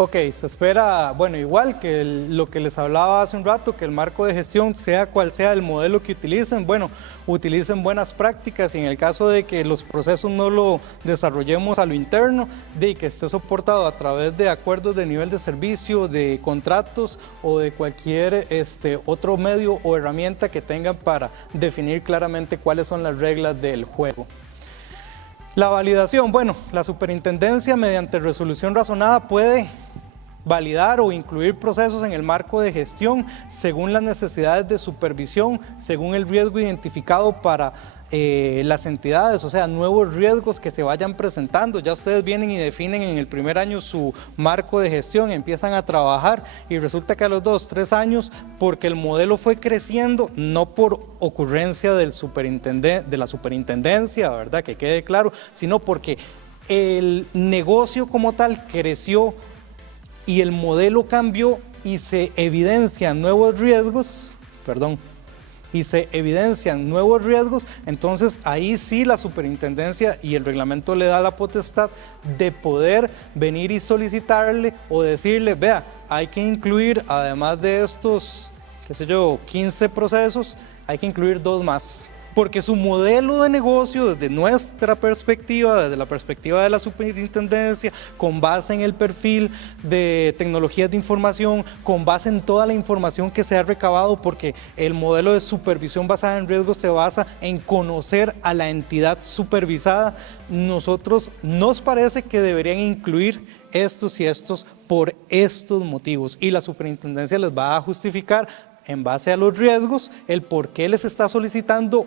Ok, se espera, bueno, igual que lo que les hablaba hace un rato, que el marco de gestión, sea cual sea el modelo que utilicen, bueno, utilicen buenas prácticas, y en el caso de que los procesos no lo desarrollemos a lo interno, de que esté soportado a través de acuerdos de nivel de servicio, de contratos o de cualquier otro medio o herramienta que tengan para definir claramente cuáles son las reglas del juego. La validación, bueno, la superintendencia mediante resolución razonada puede validar o incluir procesos en el marco de gestión según las necesidades de supervisión, según el riesgo identificado para las entidades, o sea, nuevos riesgos que se vayan presentando. Ya ustedes vienen y definen en el primer año su marco de gestión, empiezan a trabajar y resulta que a los 2, 3 años, porque el modelo fue creciendo, no por ocurrencia del de la superintendencia, ¿verdad? Que quede claro, sino porque el negocio como tal creció y el modelo cambió y se evidencian nuevos riesgos, entonces ahí sí la superintendencia y el reglamento le da la potestad de poder venir y solicitarle o decirle, vea, hay que incluir, además de estos, 15 procesos, hay que incluir 2 más. Porque su modelo de negocio, desde nuestra perspectiva, desde la perspectiva de la superintendencia, con base en el perfil de tecnologías de información, con base en toda la información que se ha recabado, porque el modelo de supervisión basada en riesgos se basa en conocer a la entidad supervisada, nosotros nos parece que deberían incluir estos y estos por estos motivos, y la superintendencia les va a justificar en base a los riesgos el por qué les está solicitando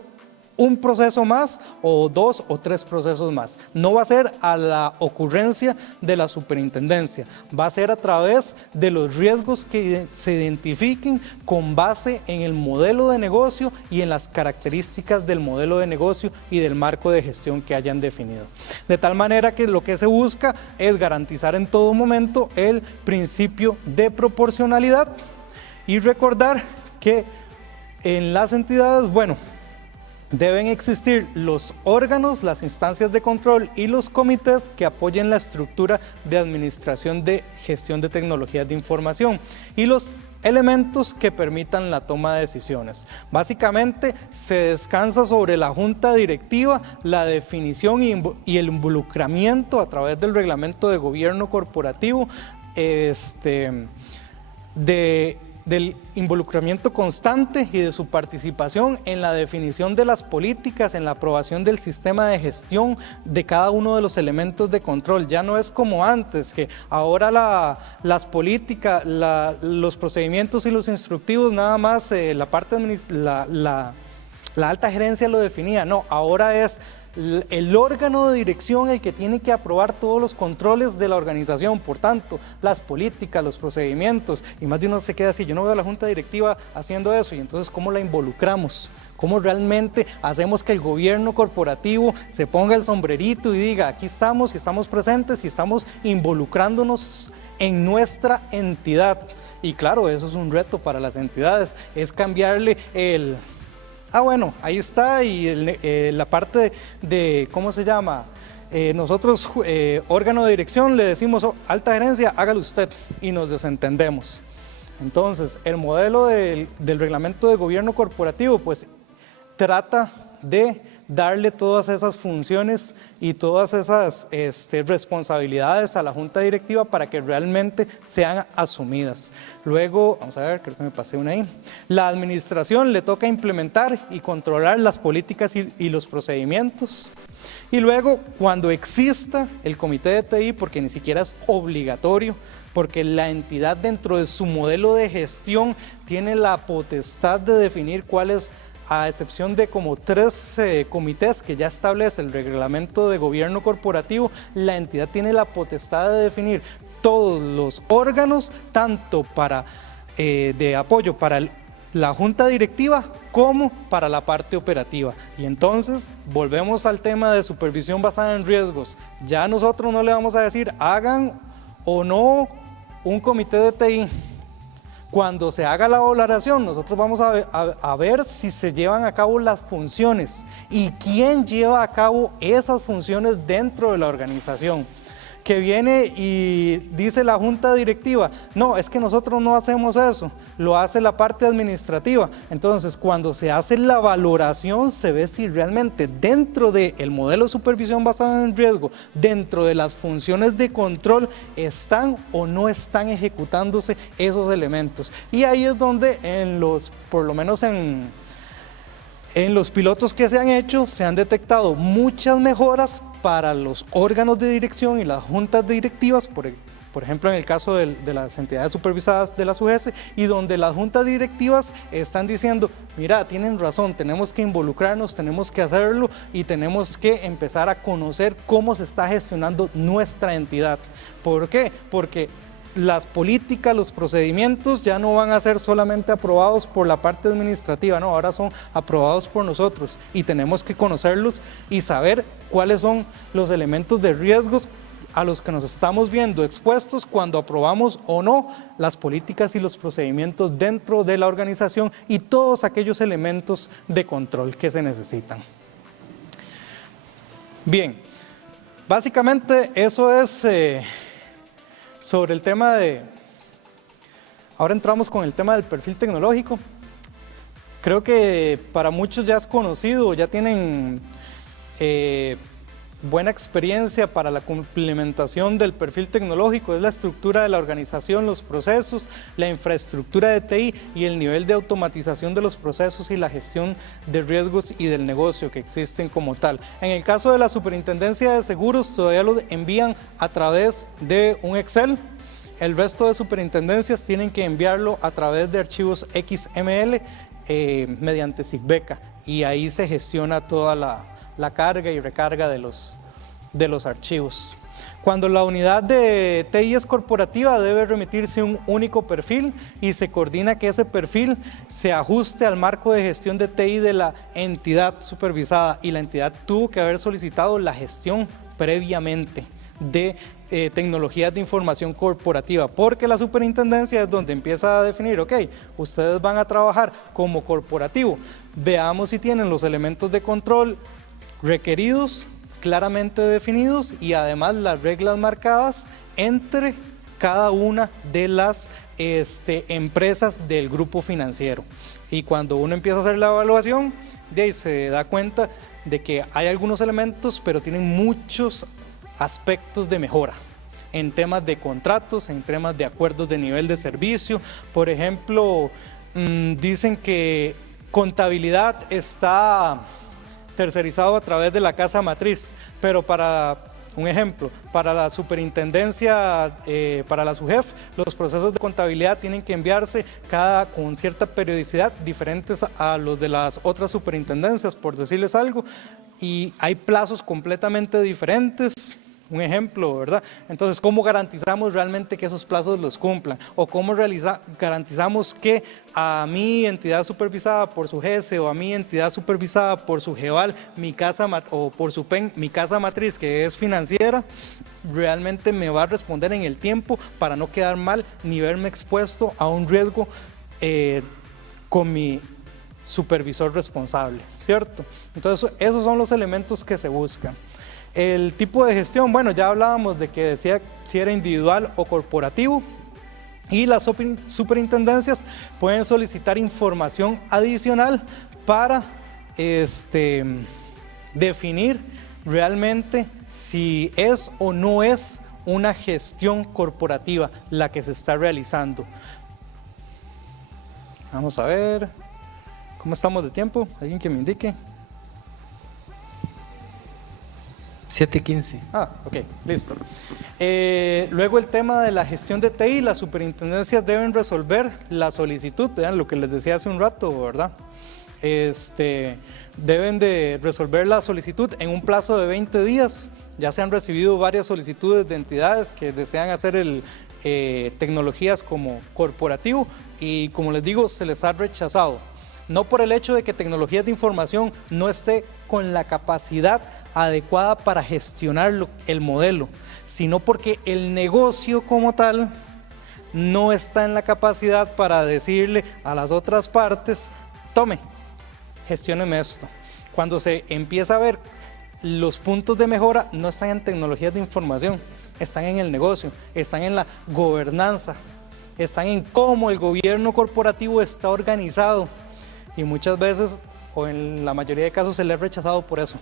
un proceso más o 2 o 3 procesos más. No va a ser a la ocurrencia de la superintendencia, va a ser a través de los riesgos que se identifiquen con base en el modelo de negocio y en las características del modelo de negocio y del marco de gestión que hayan definido. De tal manera que lo que se busca es garantizar en todo momento el principio de proporcionalidad y recordar que en las entidades, deben existir los órganos, las instancias de control y los comités que apoyen la estructura de administración de gestión de tecnologías de información y los elementos que permitan la toma de decisiones. Básicamente se descansa sobre la junta directiva la definición y el involucramiento a través del reglamento de gobierno corporativo del involucramiento constante y de su participación en la definición de las políticas, en la aprobación del sistema de gestión de cada uno de los elementos de control. Ya no es como antes, que ahora las políticas, los procedimientos y los instructivos, nada más la parte la alta gerencia lo definía. No, ahora es el órgano de dirección el que tiene que aprobar todos los controles de la organización, por tanto, las políticas, los procedimientos, y más de uno se queda así, yo no veo a la junta directiva haciendo eso, y entonces ¿cómo la involucramos? ¿Cómo realmente hacemos que el gobierno corporativo se ponga el sombrerito y diga, aquí estamos y estamos presentes y estamos involucrándonos en nuestra entidad? Y claro, eso es un reto para las entidades, es cambiarle el... ahí está, y la parte de ¿cómo se llama? Nosotros, órgano de dirección, le decimos, alta gerencia, hágalo usted, y nos desentendemos. Entonces, el modelo del reglamento de gobierno corporativo, pues, trata de darle todas esas funciones y todas esas responsabilidades a la junta directiva para que realmente sean asumidas. Luego, vamos a ver, creo que me pasé una ahí. La administración le toca implementar y controlar las políticas y los procedimientos. Y luego, cuando exista el comité de TI, porque ni siquiera es obligatorio, porque la entidad dentro de su modelo de gestión tiene la potestad de definir cuáles a excepción de como 3 comités que ya establece el reglamento de gobierno corporativo, la entidad tiene la potestad de definir todos los órganos, tanto para de apoyo para la junta directiva como para la parte operativa. Y entonces volvemos al tema de supervisión basada en riesgos. Ya nosotros no le vamos a decir hagan o no un comité de TI. Cuando se haga la valoración, nosotros vamos a ver si se llevan a cabo las funciones y quién lleva a cabo esas funciones dentro de la organización. Que viene y dice la junta directiva, no, es que nosotros no hacemos eso, lo hace la parte administrativa. Entonces, cuando se hace la valoración, se ve si realmente dentro del modelo de supervisión basado en riesgo, dentro de las funciones de control, están o no están ejecutándose esos elementos. Y ahí es donde por lo menos en los pilotos que se han hecho, se han detectado muchas mejoras para los órganos de dirección y las juntas directivas, por ejemplo en el caso de las entidades supervisadas de las UGS, y donde las juntas directivas están diciendo, mira, tienen razón, tenemos que involucrarnos, tenemos que hacerlo y tenemos que empezar a conocer cómo se está gestionando nuestra entidad. ¿Por qué? Porque las políticas, los procedimientos ya no van a ser solamente aprobados por la parte administrativa, no, ahora son aprobados por nosotros y tenemos que conocerlos y saber cuáles son los elementos de riesgos a los que nos estamos viendo expuestos cuando aprobamos o no las políticas y los procedimientos dentro de la organización y todos aquellos elementos de control que se necesitan. Bien, básicamente eso es sobre el tema ahora entramos con el tema del perfil tecnológico. Creo que para muchos ya es conocido, ya tienen buena experiencia para la implementación del perfil tecnológico. Es la estructura de la organización, los procesos, la infraestructura de TI y el nivel de automatización de los procesos y la gestión de riesgos y del negocio que existen como tal. En el caso de la Superintendencia de Seguros, todavía lo envían a través de un Excel. El resto de superintendencias tienen que enviarlo a través de archivos XML mediante SIGBECA, y ahí se gestiona toda la carga y recarga de los archivos. Cuando la unidad de TI es corporativa, debe remitirse un único perfil y se coordina que ese perfil se ajuste al marco de gestión de TI de la entidad supervisada, y la entidad tuvo que haber solicitado la gestión previamente de tecnologías de información corporativa, porque la superintendencia es donde empieza a definir, ok, ustedes van a trabajar como corporativo, veamos si tienen los elementos de control requeridos, claramente definidos, y además las reglas marcadas entre cada una de las empresas del grupo financiero. Y cuando uno empieza a hacer la evaluación, de ahí se da cuenta de que hay algunos elementos, pero tienen muchos aspectos de mejora en temas de contratos, en temas de acuerdos de nivel de servicio. Por ejemplo, dicen que contabilidad está tercerizado a través de la casa matriz, pero para un ejemplo, para la superintendencia, para la SUGEF, los procesos de contabilidad tienen que enviarse con cierta periodicidad, diferentes a los de las otras superintendencias, por decirles algo, y hay plazos completamente diferentes. Un ejemplo, ¿verdad? Entonces, ¿cómo garantizamos realmente que esos plazos los cumplan? ¿O cómo garantizamos que a mi entidad supervisada por su GESE o a mi entidad supervisada por su GEVAL, o por su PEN, mi casa matriz, que es financiera, realmente me va a responder en el tiempo para no quedar mal ni verme expuesto a un riesgo con mi supervisor responsable, ¿cierto? Entonces, esos son los elementos que se buscan. El tipo de gestión, bueno, ya hablábamos de que decía si era individual o corporativo, y las superintendencias pueden solicitar información adicional para definir realmente si es o no es una gestión corporativa la que se está realizando. Vamos a ver, ¿cómo estamos de tiempo? ¿Alguien que me indique? 7:15. Ok, listo. Luego el tema de la gestión de TI, las superintendencias deben resolver la solicitud, vean lo que les decía hace un rato, ¿verdad? deben de resolver la solicitud en un plazo de 20 días. Ya se han recibido varias solicitudes de entidades que desean hacer tecnologías como corporativo y, como les digo, se les ha rechazado. No por el hecho de que tecnologías de información no esté con la capacidad adecuada para gestionar el modelo, sino porque el negocio como tal no está en la capacidad para decirle a las otras partes, tome, gestióneme esto. Cuando se empieza a ver los puntos de mejora, no están en tecnologías de información, están en el negocio, están en la gobernanza, están en cómo el gobierno corporativo está organizado. Y muchas veces, o en la mayoría de casos, se le ha rechazado por eso.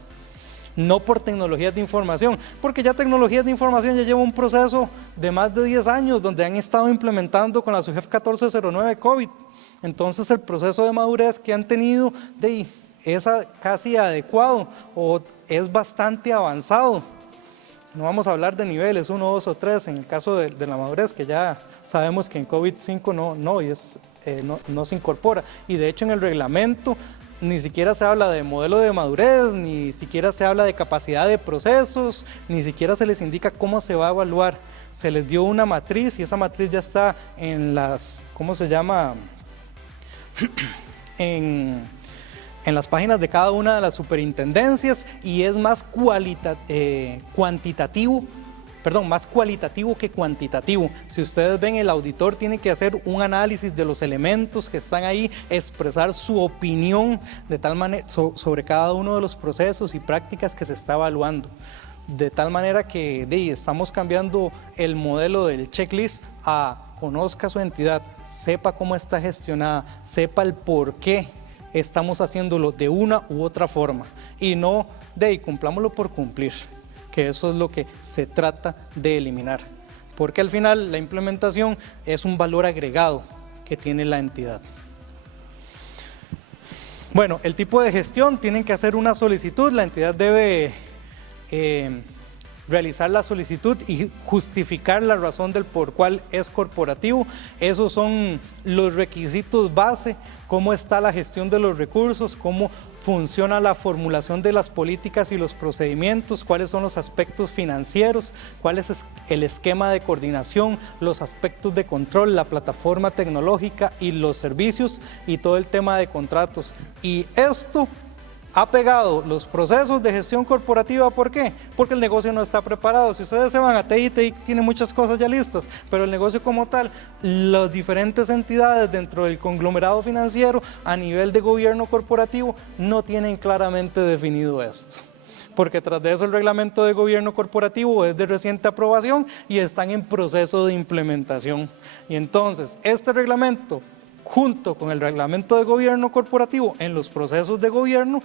No por tecnologías de información, porque ya tecnologías de información ya lleva un proceso de más de 10 años donde han estado implementando con la SUGEF 1409 COVID. Entonces el proceso de madurez que han tenido es casi adecuado o es bastante avanzado. No vamos a hablar de niveles 1, 2 o 3 en el caso de la madurez, que ya sabemos que en COVID-5 no se incorpora. Y de hecho en el reglamento ni siquiera se habla de modelo de madurez, ni siquiera se habla de capacidad de procesos, ni siquiera se les indica cómo se va a evaluar. Se les dio una matriz y esa matriz ya está en las, ¿cómo se llama? en las páginas de cada una de las superintendencias y es más más cualitativo que cuantitativo. Si ustedes ven, el auditor tiene que hacer un análisis de los elementos que están ahí, expresar su opinión de tal manera sobre cada uno de los procesos y prácticas que se está evaluando. De tal manera que estamos cambiando el modelo del checklist a conozca su entidad, sepa cómo está gestionada, sepa el por qué estamos haciéndolo de una u otra forma y no cumplámoslo por cumplir, que eso es lo que se trata de eliminar, porque al final la implementación es un valor agregado que tiene la entidad. Bueno, el tipo de gestión, tienen que hacer una solicitud, la entidad debe realizar la solicitud y justificar la razón del por cual es corporativo. Esos son los requisitos base, cómo está la gestión de los recursos, cómo funciona la formulación de las políticas y los procedimientos, cuáles son los aspectos financieros, cuál es el esquema de coordinación, los aspectos de control, la plataforma tecnológica y los servicios y todo el tema de contratos. Y esto ha pegado los procesos de gestión corporativa. ¿Por qué? Porque el negocio no está preparado. Si ustedes se van a TI tiene muchas cosas ya listas, pero el negocio como tal, las diferentes entidades dentro del conglomerado financiero a nivel de gobierno corporativo no tienen claramente definido esto. Porque tras de eso el reglamento de gobierno corporativo es de reciente aprobación y están en proceso de implementación. Y entonces este reglamento, junto con el reglamento de gobierno corporativo en los procesos de gobierno,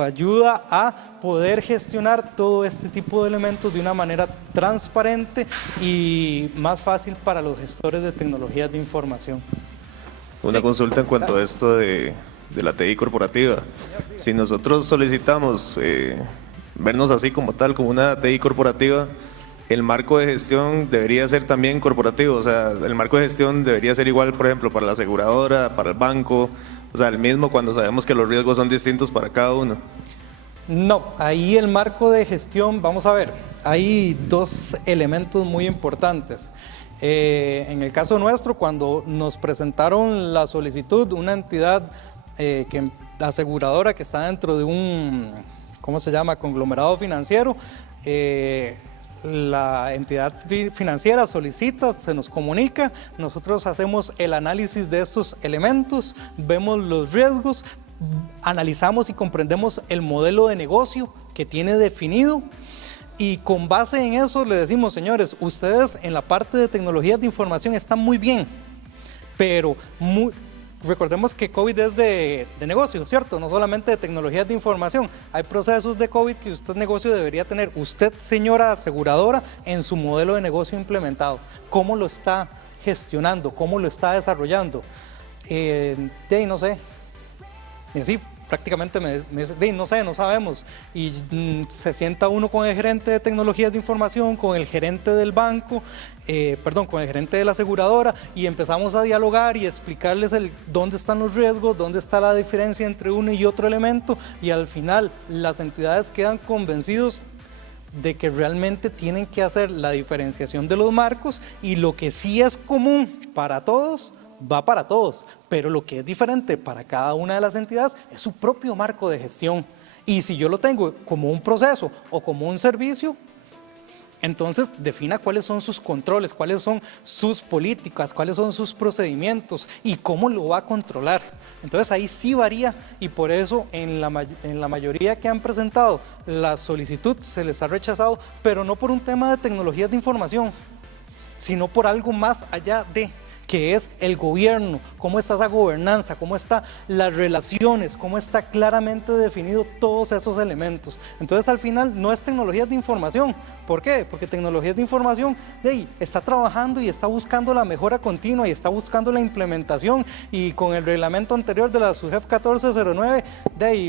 ayuda a poder gestionar todo este tipo de elementos de una manera transparente y más fácil para los gestores de tecnologías de información. Una consulta en cuanto a esto de la TI corporativa. Si nosotros solicitamos vernos así como tal, como una TI corporativa, el marco de gestión debería ser también corporativo, o sea, el marco de gestión debería ser igual, por ejemplo, para la aseguradora, para el banco, o sea, el mismo cuando sabemos que los riesgos son distintos para cada uno. No, ahí el marco de gestión, vamos a ver, hay dos elementos muy importantes. En el caso nuestro, cuando nos presentaron la solicitud, una entidad aseguradora que está dentro de un, ¿cómo se llama?, conglomerado financiero, la entidad financiera solicita, se nos comunica, nosotros hacemos el análisis de estos elementos, vemos los riesgos, analizamos y comprendemos el modelo de negocio que tiene definido y con base en eso le decimos, señores, ustedes en la parte de tecnologías de información están muy bien, pero recordemos que COVID es de negocio, ¿cierto? No solamente de tecnologías de información. Hay procesos de COVID que usted negocio debería tener. Usted, señora aseguradora, en su modelo de negocio implementado, ¿cómo lo está gestionando? ¿Cómo lo está desarrollando? No sé. Y así prácticamente me dice, "Di, no sé, no sabemos". Y se sienta uno con el gerente de tecnologías de información, con el gerente del banco, con el gerente de la aseguradora, y empezamos a dialogar y explicarles dónde están los riesgos, dónde está la diferencia entre uno y otro elemento, y al final las entidades quedan convencidos de que realmente tienen que hacer la diferenciación de los marcos, y lo que sí es común para todos va para todos, pero lo que es diferente para cada una de las entidades es su propio marco de gestión. Y si yo lo tengo como un proceso o como un servicio, entonces defina cuáles son sus controles, cuáles son sus políticas, cuáles son sus procedimientos y cómo lo va a controlar. Entonces ahí sí varía, y por eso en la mayoría que han presentado la solicitud se les ha rechazado, pero no por un tema de tecnologías de información, sino por algo más allá de, que es el gobierno, cómo está esa gobernanza, cómo están las relaciones, cómo está claramente definido todos esos elementos. Entonces al final no es tecnologías de información. ¿Por qué? Porque tecnologías de información está trabajando y está buscando la mejora continua y está buscando la implementación, y con el reglamento anterior de la SUGEF 1409,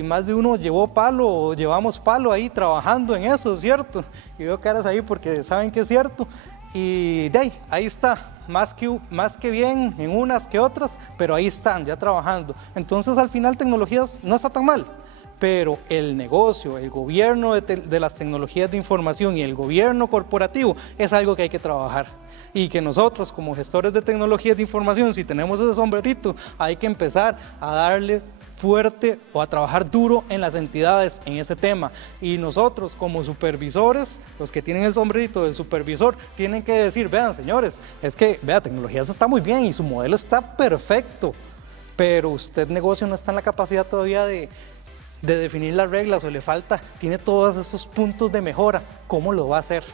más de uno llevó palo o llevamos palo ahí trabajando en eso, ¿cierto? Y veo caras ahí porque saben que es cierto. Y ahí está, más que bien en unas que otras, pero ahí están ya trabajando. Entonces al final tecnologías no está tan mal, pero el negocio, el gobierno de las tecnologías de información y el gobierno corporativo es algo que hay que trabajar. Y que nosotros como gestores de tecnologías de información, si tenemos ese sombrerito, hay que empezar a darle fuerte o a trabajar duro en las entidades en ese tema. Y nosotros como supervisores, los que tienen el sombrerito de supervisor, tienen que decir, vean señores, es que tecnologías está muy bien y su modelo está perfecto, pero usted negocio no está en la capacidad todavía de definir las reglas, o le falta, tiene todos esos puntos de mejora, ¿cómo lo va a hacer?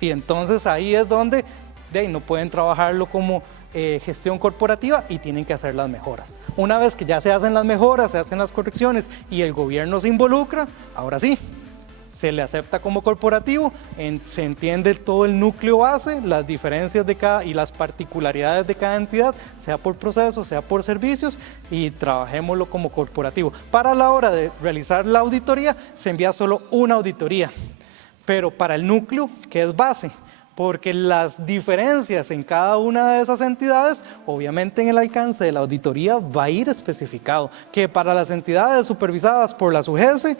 Y entonces ahí es donde no pueden trabajarlo como gestión corporativa y tienen que hacer las mejoras. Una vez que ya se hacen las mejoras, se hacen las correcciones y el gobierno se involucra, ahora sí, se le acepta como corporativo, se entiende todo el núcleo base, las diferencias de cada y las particularidades de cada entidad, sea por procesos, sea por servicios, y trabajémoslo como corporativo. Para la hora de realizar la auditoría, se envía solo una auditoría, pero para el núcleo, que es base, porque las diferencias en cada una de esas entidades, obviamente en el alcance de la auditoría va a ir especificado, que para las entidades supervisadas por la SUGESE,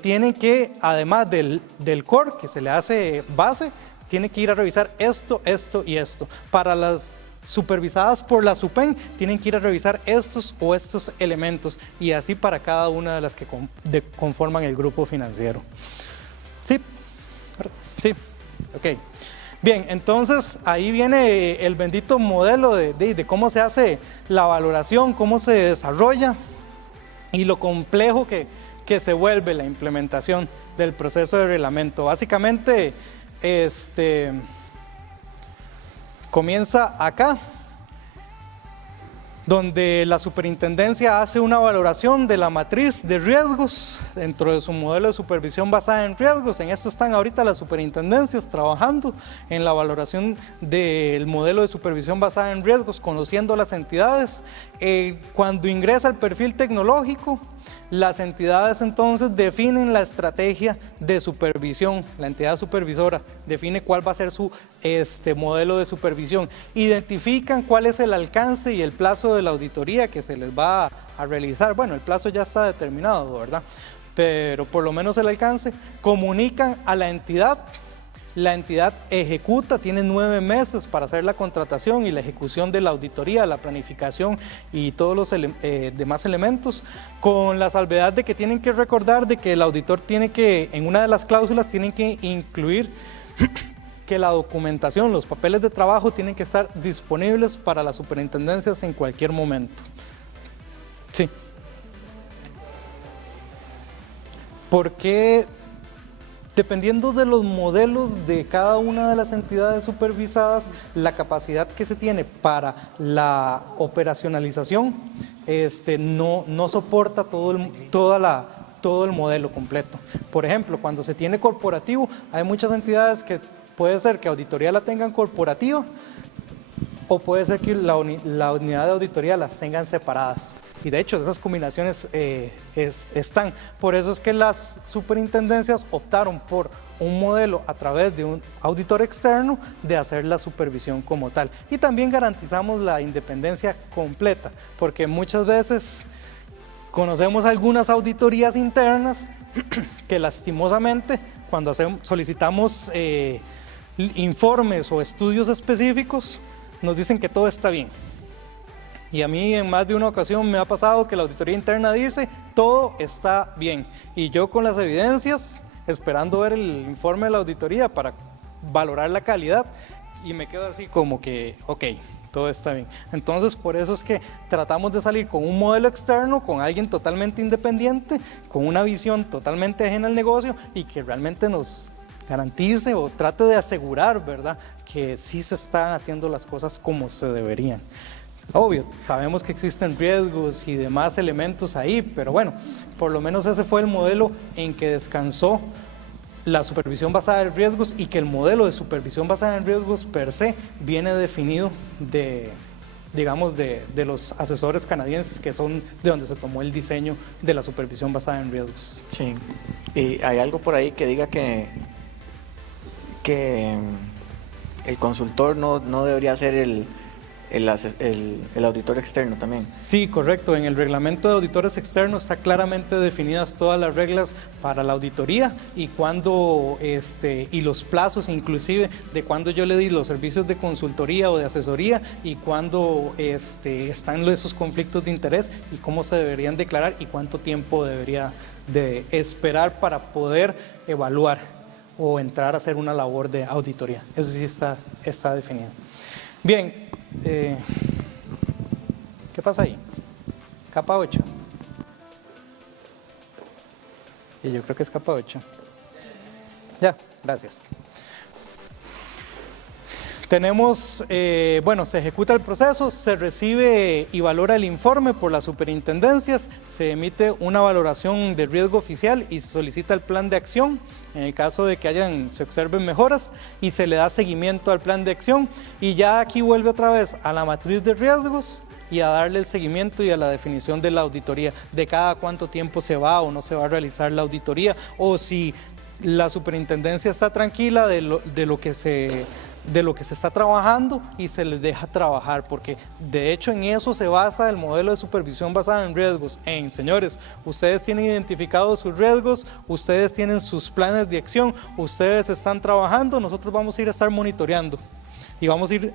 tienen que, además del core que se le hace base, tienen que ir a revisar esto, esto y esto. Para las supervisadas por la SUPEN, tienen que ir a revisar estos o estos elementos, y así para cada una de las que conforman el grupo financiero. ¿Sí? Sí. Ok. Bien, entonces ahí viene el bendito modelo de cómo se hace la valoración, cómo se desarrolla y lo complejo que se vuelve la implementación del proceso de reglamento. Básicamente, comienza acá, donde la superintendencia hace una valoración de la matriz de riesgos dentro de su modelo de supervisión basada en riesgos. En esto están ahorita las superintendencias trabajando en la valoración del modelo de supervisión basada en riesgos, conociendo las entidades. Cuando ingresa el perfil tecnológico, las entidades entonces definen la estrategia de supervisión, la entidad supervisora define cuál va a ser su modelo de supervisión, identifican cuál es el alcance y el plazo de la auditoría que se les va a realizar. Bueno, el plazo ya está determinado, ¿verdad? Pero por lo menos el alcance, comunican a la entidad ejecuta, tiene 9 meses para hacer la contratación y la ejecución de la auditoría, la planificación y todos los demás elementos, con la salvedad de que tienen que recordar de que el auditor tiene que, en una de las cláusulas, tienen que incluir que la documentación, los papeles de trabajo tienen que estar disponibles para las superintendencias en cualquier momento. Sí. Porque dependiendo de los modelos de cada una de las entidades supervisadas, la capacidad que se tiene para la operacionalización no soporta todo el modelo completo. Por ejemplo, cuando se tiene corporativo, hay muchas entidades que puede ser que auditoría la tengan corporativa, o puede ser que la unidad de auditoría las tengan separadas. y de hecho esas combinaciones están. Por eso es que las superintendencias optaron por un modelo a través de un auditor externo de hacer la supervisión como tal. Y también garantizamos la independencia completa, porque muchas veces conocemos algunas auditorías internas que lastimosamente cuando solicitamos informes o estudios específicos nos dicen que todo está bien. Y a mí en más de una ocasión me ha pasado que la auditoría interna dice todo está bien y yo con las evidencias esperando ver el informe de la auditoría para valorar la calidad y me quedo así como que ok, todo está bien. Entonces por eso es que tratamos de salir con un modelo externo, con alguien totalmente independiente, con una visión totalmente ajena al negocio y que realmente nos garantice o trate de asegurar, ¿verdad?, que sí se están haciendo las cosas como se deberían. Obvio, sabemos que existen riesgos y demás elementos ahí, pero bueno, por lo menos ese fue el modelo en que descansó la supervisión basada en riesgos y que el modelo de supervisión basada en riesgos per se viene definido digamos, de los asesores canadienses que son de donde se tomó el diseño de la supervisión basada en riesgos. Sí, y hay algo por ahí que diga que el consultor no debería ser el auditor externo también. Sí, correcto. En el reglamento de auditores externos está claramente definidas todas las reglas para la auditoría y cuándo y los plazos inclusive de cuándo yo le di los servicios de consultoría o de asesoría y cuándo están esos conflictos de interés y cómo se deberían declarar y cuánto tiempo debería de esperar para poder evaluar o entrar a hacer una labor de auditoría. Eso sí está definido. Bien, ¿qué pasa ahí? Capa 8. Y yo creo que es capa 8. Ya, gracias. Tenemos, se ejecuta el proceso, se recibe y valora el informe por las superintendencias, se emite una valoración de riesgo oficial y se solicita el plan de acción en el caso de que se observen mejoras y se le da seguimiento al plan de acción y ya aquí vuelve otra vez a la matriz de riesgos y a darle el seguimiento y a la definición de la auditoría, de cada cuánto tiempo se va o no se va a realizar la auditoría o si la superintendencia está tranquila de lo que se está trabajando y se les deja trabajar, porque de hecho en eso se basa el modelo de supervisión basada en riesgos. Señores, ustedes tienen identificados sus riesgos, ustedes tienen sus planes de acción, ustedes están trabajando, nosotros vamos a ir a estar monitoreando y vamos a ir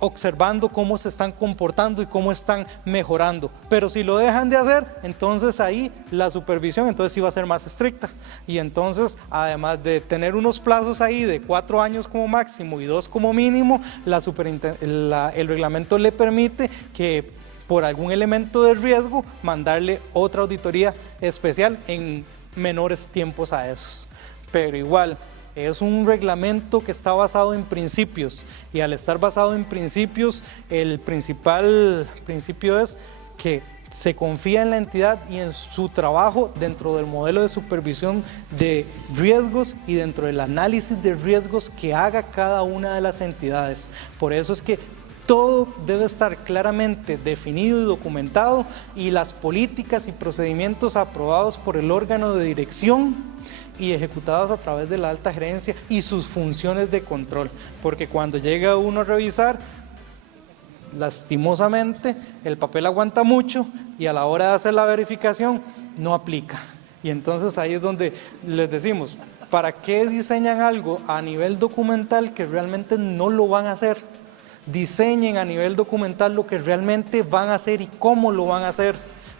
observando cómo se están comportando y cómo están mejorando, pero si lo dejan de hacer, entonces ahí la supervisión entonces sí va a ser más estricta y entonces además de tener unos plazos ahí de 4 años como máximo y 2 como mínimo, el reglamento le permite que por algún elemento de riesgo mandarle otra auditoría especial en menores tiempos a esos, pero igual es un reglamento que está basado en principios y al estar basado en principios, el principal principio es que se confía en la entidad y en su trabajo dentro del modelo de supervisión de riesgos y dentro del análisis de riesgos que haga cada una de las entidades. Por eso es que todo debe estar claramente definido y documentado y las políticas y procedimientos aprobados por el órgano de dirección y ejecutados a través de la alta gerencia y sus funciones de control, porque cuando llega uno a revisar, lastimosamente el papel aguanta mucho y a la hora de hacer la verificación no aplica. Y entonces ahí es donde les decimos, ¿para qué diseñan algo a nivel documental que realmente no lo van a hacer? Diseñen a nivel documental lo que realmente van a hacer y cómo lo van a hacer.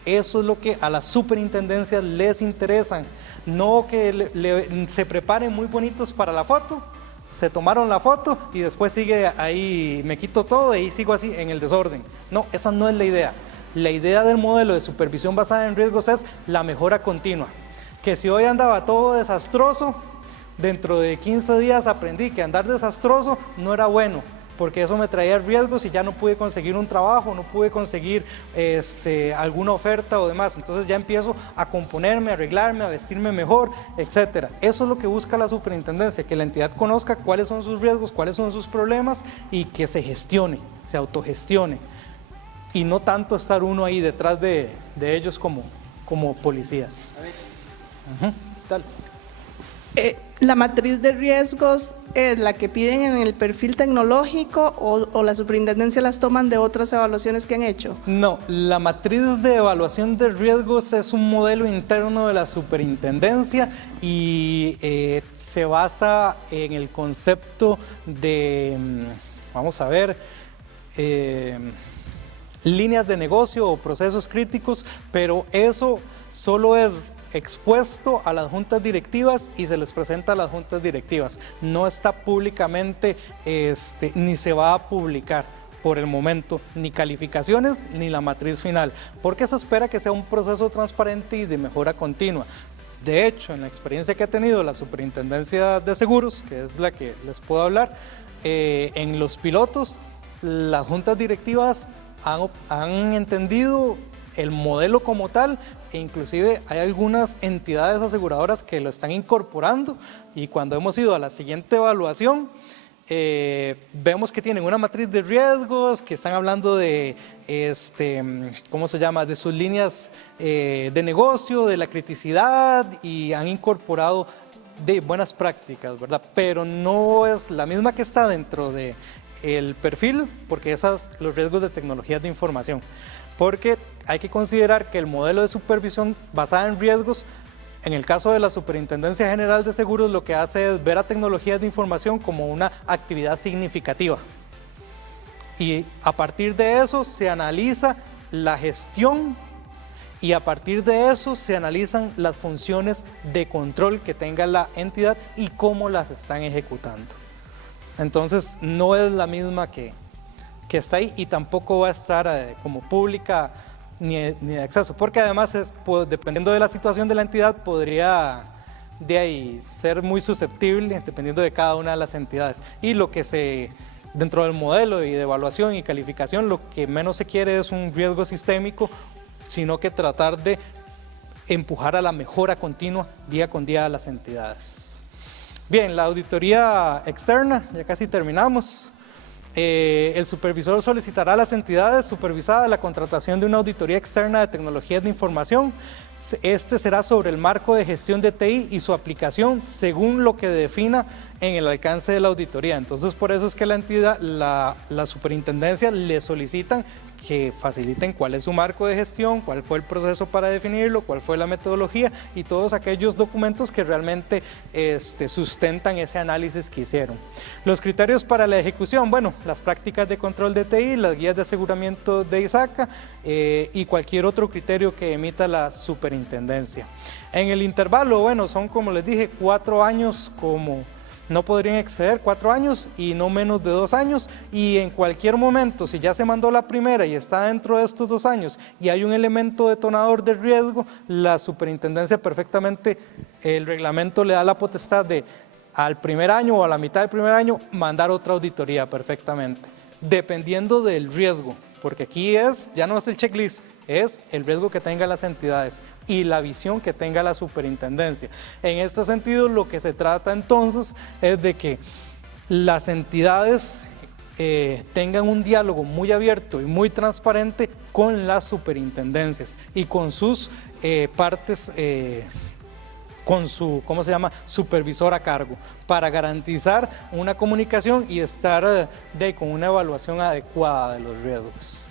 Eso es lo que a las superintendencias les interesa, no que se preparen muy bonitos para la foto, se tomaron la foto y después sigue ahí, me quito todo y sigo así en el desorden. No, esa no es la idea. La idea del modelo de supervisión basada en riesgos es la mejora continua, que si hoy andaba todo desastroso, dentro de 15 días aprendí que andar desastroso no era bueno, porque eso me traía riesgos y ya no pude conseguir un trabajo, no pude conseguir alguna oferta o demás. Entonces ya empiezo a componerme, a arreglarme, a vestirme mejor, etc. Eso es lo que busca la superintendencia, que la entidad conozca cuáles son sus riesgos, cuáles son sus problemas y que se gestione, se autogestione. y no tanto estar uno ahí detrás de ellos como policías. Dale. ¿La matriz de riesgos es la que piden en el perfil tecnológico o la superintendencia las toman de otras evaluaciones que han hecho? No, la matriz de evaluación de riesgos es un modelo interno de la superintendencia y se basa en el concepto de, vamos a ver, líneas de negocio o procesos críticos, pero eso solo es expuesto a las juntas directivas y se les presenta a las juntas directivas. No está públicamente, ni se va a publicar por el momento, ni calificaciones ni la matriz final, porque se espera que sea un proceso transparente y de mejora continua. De hecho, en la experiencia que ha tenido la Superintendencia de Seguros, que es la que les puedo hablar, en los pilotos, las juntas directivas han entendido el modelo como tal, e inclusive hay algunas entidades aseguradoras que lo están incorporando, y cuando hemos ido a la siguiente evaluación vemos que tienen una matriz de riesgos, que están hablando de ¿cómo se llama?, de sus líneas de negocio, de la criticidad, y han incorporado de buenas prácticas, ¿verdad? Pero no es la misma que está dentro de el perfil, porque esas los riesgos de tecnologías de información. Porque hay que considerar que el modelo de supervisión basada en riesgos, en el caso de la Superintendencia General de Seguros, lo que hace es ver a tecnologías de información como una actividad significativa. Y a partir de eso se analiza la gestión y a partir de eso se analizan las funciones de control que tenga la entidad y cómo las están ejecutando. Entonces no es la misma que está ahí, y tampoco va a estar como pública ni de acceso, porque además pues, dependiendo de la situación de la entidad podría de ahí ser muy susceptible dependiendo de cada una de las entidades. Y lo que dentro del modelo y de evaluación y calificación, lo que menos se quiere es un riesgo sistémico, sino que tratar de empujar a la mejora continua día con día a las entidades. Bien, la auditoría externa, ya casi terminamos. El supervisor solicitará a las entidades supervisadas la contratación de una auditoría externa de tecnologías de información. Este será sobre el marco de gestión de TI y su aplicación según lo que defina en el alcance de la auditoría. Entonces, por eso es que la entidad, la superintendencia le solicitan que faciliten cuál es su marco de gestión, cuál fue el proceso para definirlo, cuál fue la metodología y todos aquellos documentos que realmente sustentan ese análisis que hicieron. Los criterios para la ejecución, bueno, las prácticas de control de TI, las guías de aseguramiento de ISACA y cualquier otro criterio que emita la superintendencia. En el intervalo, bueno, son como les dije, 4 años no podrían exceder 4 años y no menos de 2 años, y en cualquier momento, si ya se mandó la primera y está dentro de estos 2 años y hay un elemento detonador de riesgo, la superintendencia perfectamente, el reglamento le da la potestad de al primer año o a la mitad del primer año mandar otra auditoría perfectamente, dependiendo del riesgo, porque aquí ya no es el checklist, es el riesgo que tengan las entidades y la visión que tenga la superintendencia. En este sentido, lo que se trata entonces es de que las entidades tengan un diálogo muy abierto y muy transparente con las superintendencias y con sus partes, con su, ¿cómo se llama?, supervisor a cargo, para garantizar una comunicación y estar con una evaluación adecuada de los riesgos.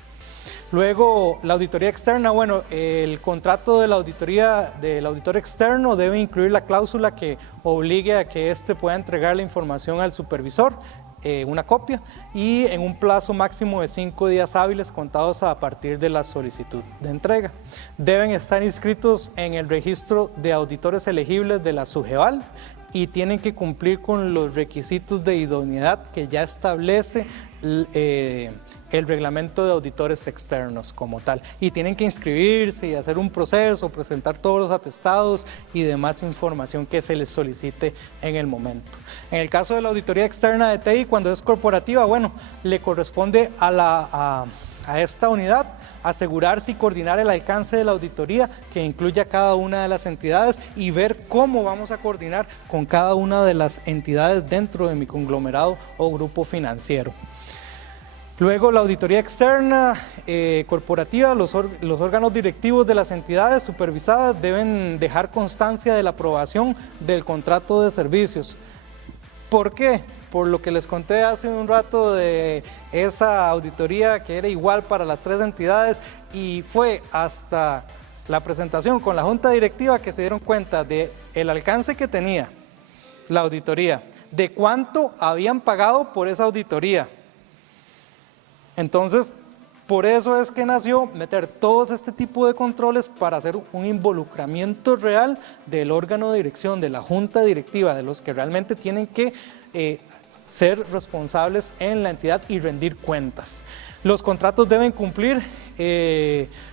Luego, la auditoría externa, bueno, el contrato de la auditoría del auditor externo debe incluir la cláusula que obligue a que éste pueda entregar la información al supervisor, una copia, y en un plazo máximo de 5 días hábiles contados a partir de la solicitud de entrega. Deben estar inscritos en el registro de auditores elegibles de la SUGEVAL y tienen que cumplir con los requisitos de idoneidad que ya establece el reglamento de auditores externos como tal, y tienen que inscribirse y hacer un proceso, presentar todos los atestados y demás información que se les solicite en el momento. En el caso de la auditoría externa de TI, cuando es corporativa, bueno, le corresponde a esta unidad asegurarse y coordinar el alcance de la auditoría que incluya cada una de las entidades y ver cómo vamos a coordinar con cada una de las entidades dentro de mi conglomerado o grupo financiero. Luego la auditoría externa corporativa, los órganos directivos de las entidades supervisadas deben dejar constancia de la aprobación del contrato de servicios. ¿Por qué? Por lo que les conté hace un rato de esa auditoría que era igual para las 3 entidades y fue hasta la presentación con la junta directiva que se dieron cuenta de el alcance que tenía la auditoría, de cuánto habían pagado por esa auditoría. Entonces, por eso es que nació meter todos este tipo de controles para hacer un involucramiento real del órgano de dirección, de la junta directiva, de los que realmente tienen que ser responsables en la entidad y rendir cuentas. Los contratos deben cumplir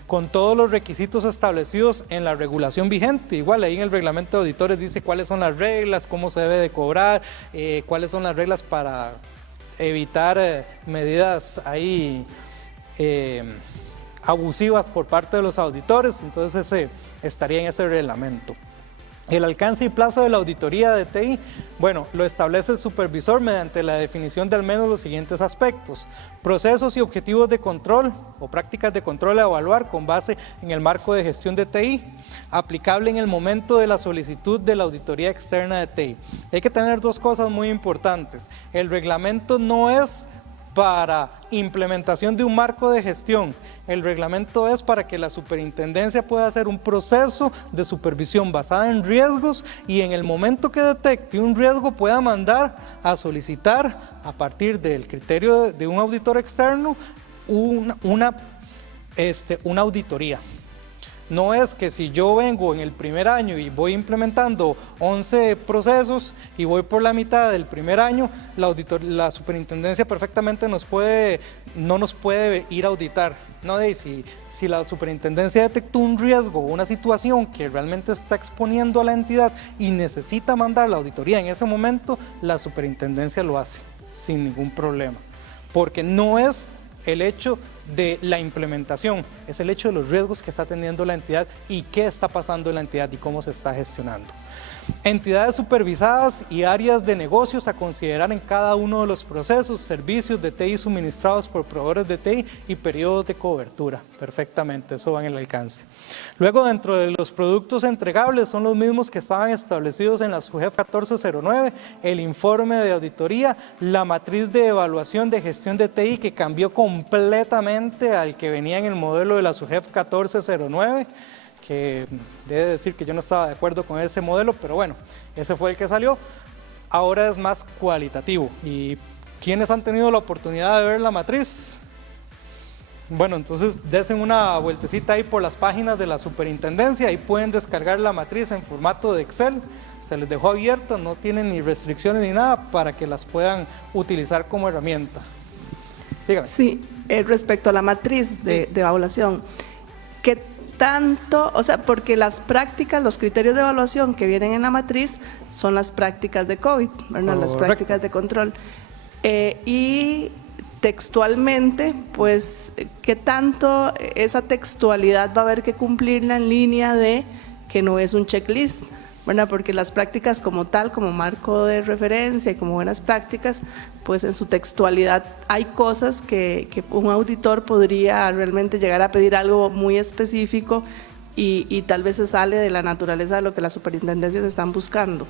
con todos los requisitos establecidos en la regulación vigente. Igual ahí en el reglamento de auditores dice cuáles son las reglas, cómo se debe de cobrar, cuáles son las reglas para evitar medidas ahí abusivas por parte de los auditores. Entonces ese estaría en ese reglamento. El alcance y plazo de la auditoría de TI, bueno, lo establece el supervisor mediante la definición de al menos los siguientes aspectos: procesos y objetivos de control o prácticas de control a evaluar con base en el marco de gestión de TI, aplicable en el momento de la solicitud de la auditoría externa de TI. Hay que tener 2 cosas muy importantes. El reglamento no es para implementación de un marco de gestión. El reglamento es para que la superintendencia pueda hacer un proceso de supervisión basada en riesgos y en el momento que detecte un riesgo pueda mandar a solicitar a partir del criterio de un auditor externo una auditoría. No es que si yo vengo en el primer año y voy implementando 11 procesos y voy por la mitad del primer año, la superintendencia perfectamente no nos puede ir a auditar. No, si la superintendencia detectó un riesgo o una situación que realmente está exponiendo a la entidad y necesita mandar la auditoría en ese momento, la superintendencia lo hace sin ningún problema. Porque no es el hecho de la implementación, es el hecho de los riesgos que está teniendo la entidad y qué está pasando en la entidad y cómo se está gestionando. Entidades supervisadas y áreas de negocios a considerar en cada uno de los procesos, servicios de TI suministrados por proveedores de TI y periodos de cobertura. Perfectamente, eso va en el alcance. Luego, dentro de los productos entregables, son los mismos que estaban establecidos en la SUGEF 1409, el informe de auditoría, la matriz de evaluación de gestión de TI que cambió completamente al que venía en el modelo de la SUGEF 1409, que debe decir que yo no estaba de acuerdo con ese modelo, pero bueno, ese fue el que salió. Ahora es más cualitativo. ¿Y quiénes han tenido la oportunidad de ver la matriz? Bueno, entonces desen una vueltecita ahí por las páginas de la superintendencia, ahí pueden descargar la matriz en formato de Excel, se les dejó abierta, no tienen ni restricciones ni nada para que las puedan utilizar como herramienta. Dígame. Sí, respecto a la matriz de evaluación, ¿qué tanto, o sea, porque las prácticas, los criterios de evaluación que vienen en la matriz son las prácticas de COVID, ¿verdad? Las prácticas de control. Y textualmente, pues, ¿qué tanto esa textualidad va a haber que cumplirla en línea de que no es un checklist? ¿Verdad? Porque las prácticas como tal, como marco de referencia y como buenas prácticas, pues en su textualidad hay cosas que un auditor podría realmente llegar a pedir algo muy específico y tal vez se sale de la naturaleza de lo que las superintendencias están buscando.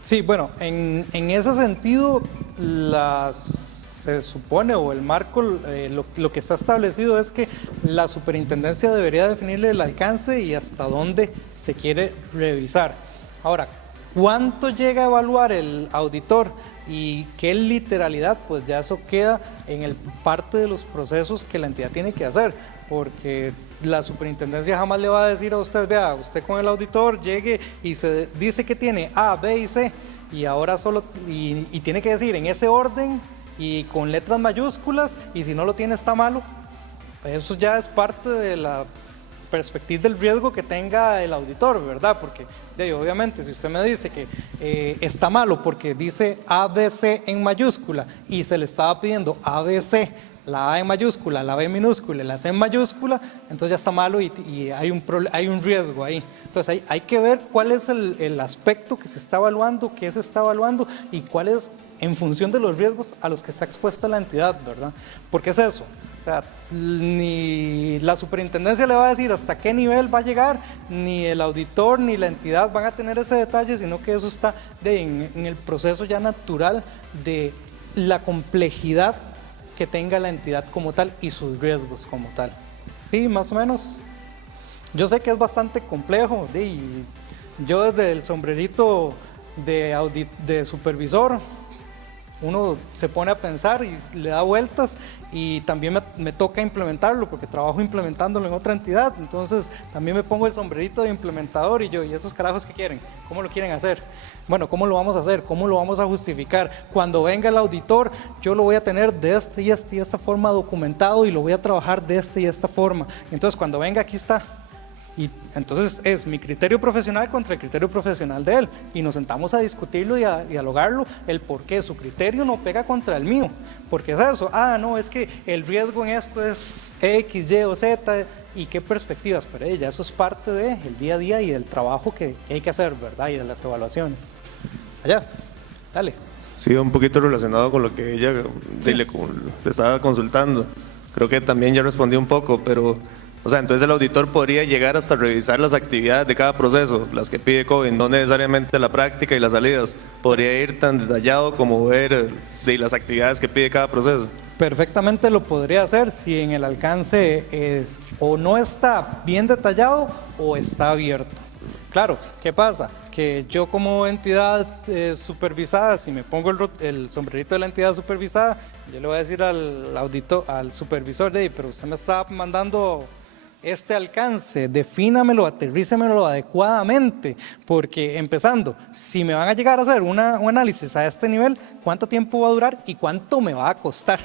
Sí, bueno, en ese sentido, se supone, o el marco, lo que está establecido es que la superintendencia debería definirle el alcance y hasta dónde se quiere revisar. Ahora, ¿cuánto llega a evaluar el auditor y qué literalidad? Pues ya eso queda en el parte de los procesos que la entidad tiene que hacer, porque la superintendencia jamás le va a decir a usted, vea, usted con el auditor llegue y se dice que tiene A, B y C, y ahora solo, y tiene que decir en ese orden y con letras mayúsculas, y si no lo tiene está malo. Eso ya es parte de la perspectiva del riesgo que tenga el auditor, ¿verdad? Porque obviamente si usted me dice que está malo porque dice ABC en mayúscula y se le estaba pidiendo ABC, la A en mayúscula, la B minúscula y la C en mayúscula, entonces ya está malo y hay un riesgo ahí. Entonces hay que ver cuál es el aspecto que se está evaluando, qué se está evaluando y cuál es en función de los riesgos a los que está expuesta la entidad, ¿verdad? ¿Por qué es eso? O sea, ni la superintendencia le va a decir hasta qué nivel va a llegar, ni el auditor ni la entidad van a tener ese detalle, sino que eso está en el proceso ya natural de la complejidad que tenga la entidad como tal y sus riesgos como tal. Sí, más o menos. Yo sé que es bastante complejo, y yo desde el sombrerito de supervisor, uno se pone a pensar y le da vueltas, y también me toca implementarlo porque trabajo implementándolo en otra entidad, entonces también me pongo el sombrerito de implementador y yo, ¿y esos carajos qué quieren? ¿Cómo lo quieren hacer? Bueno, ¿cómo lo vamos a hacer? ¿Cómo lo vamos a justificar? Cuando venga el auditor, yo lo voy a tener de esta y esta forma documentado y lo voy a trabajar de esta y esta forma. Entonces, cuando venga, aquí está. Y entonces es mi criterio profesional contra el criterio profesional de él, y nos sentamos a discutirlo y a dialogarlo, el por qué su criterio no pega contra el mío, porque es eso, no, es que el riesgo en esto es X, Y o Z, y qué perspectivas, pero ya eso es parte del día a día y del trabajo que hay que hacer, ¿verdad? Y de las evaluaciones. Allá, dale. Sí, un poquito relacionado con lo que ella le estaba consultando. Creo que también ya respondí un poco, pero... O sea, entonces el auditor podría llegar hasta revisar las actividades de cada proceso, las que pide COVID, no necesariamente la práctica y las salidas. Podría ir tan detallado como ver de las actividades que pide cada proceso. Perfectamente lo podría hacer si en el alcance o no está bien detallado o está abierto. Claro, ¿qué pasa? Que yo como entidad supervisada, si me pongo el sombrerito de la entidad supervisada, yo le voy a decir al supervisor, pero usted me está mandando este alcance, defínamelo, aterrícemelo adecuadamente, porque empezando, si me van a llegar a hacer un análisis a este nivel, ¿cuánto tiempo va a durar y cuánto me va a costar?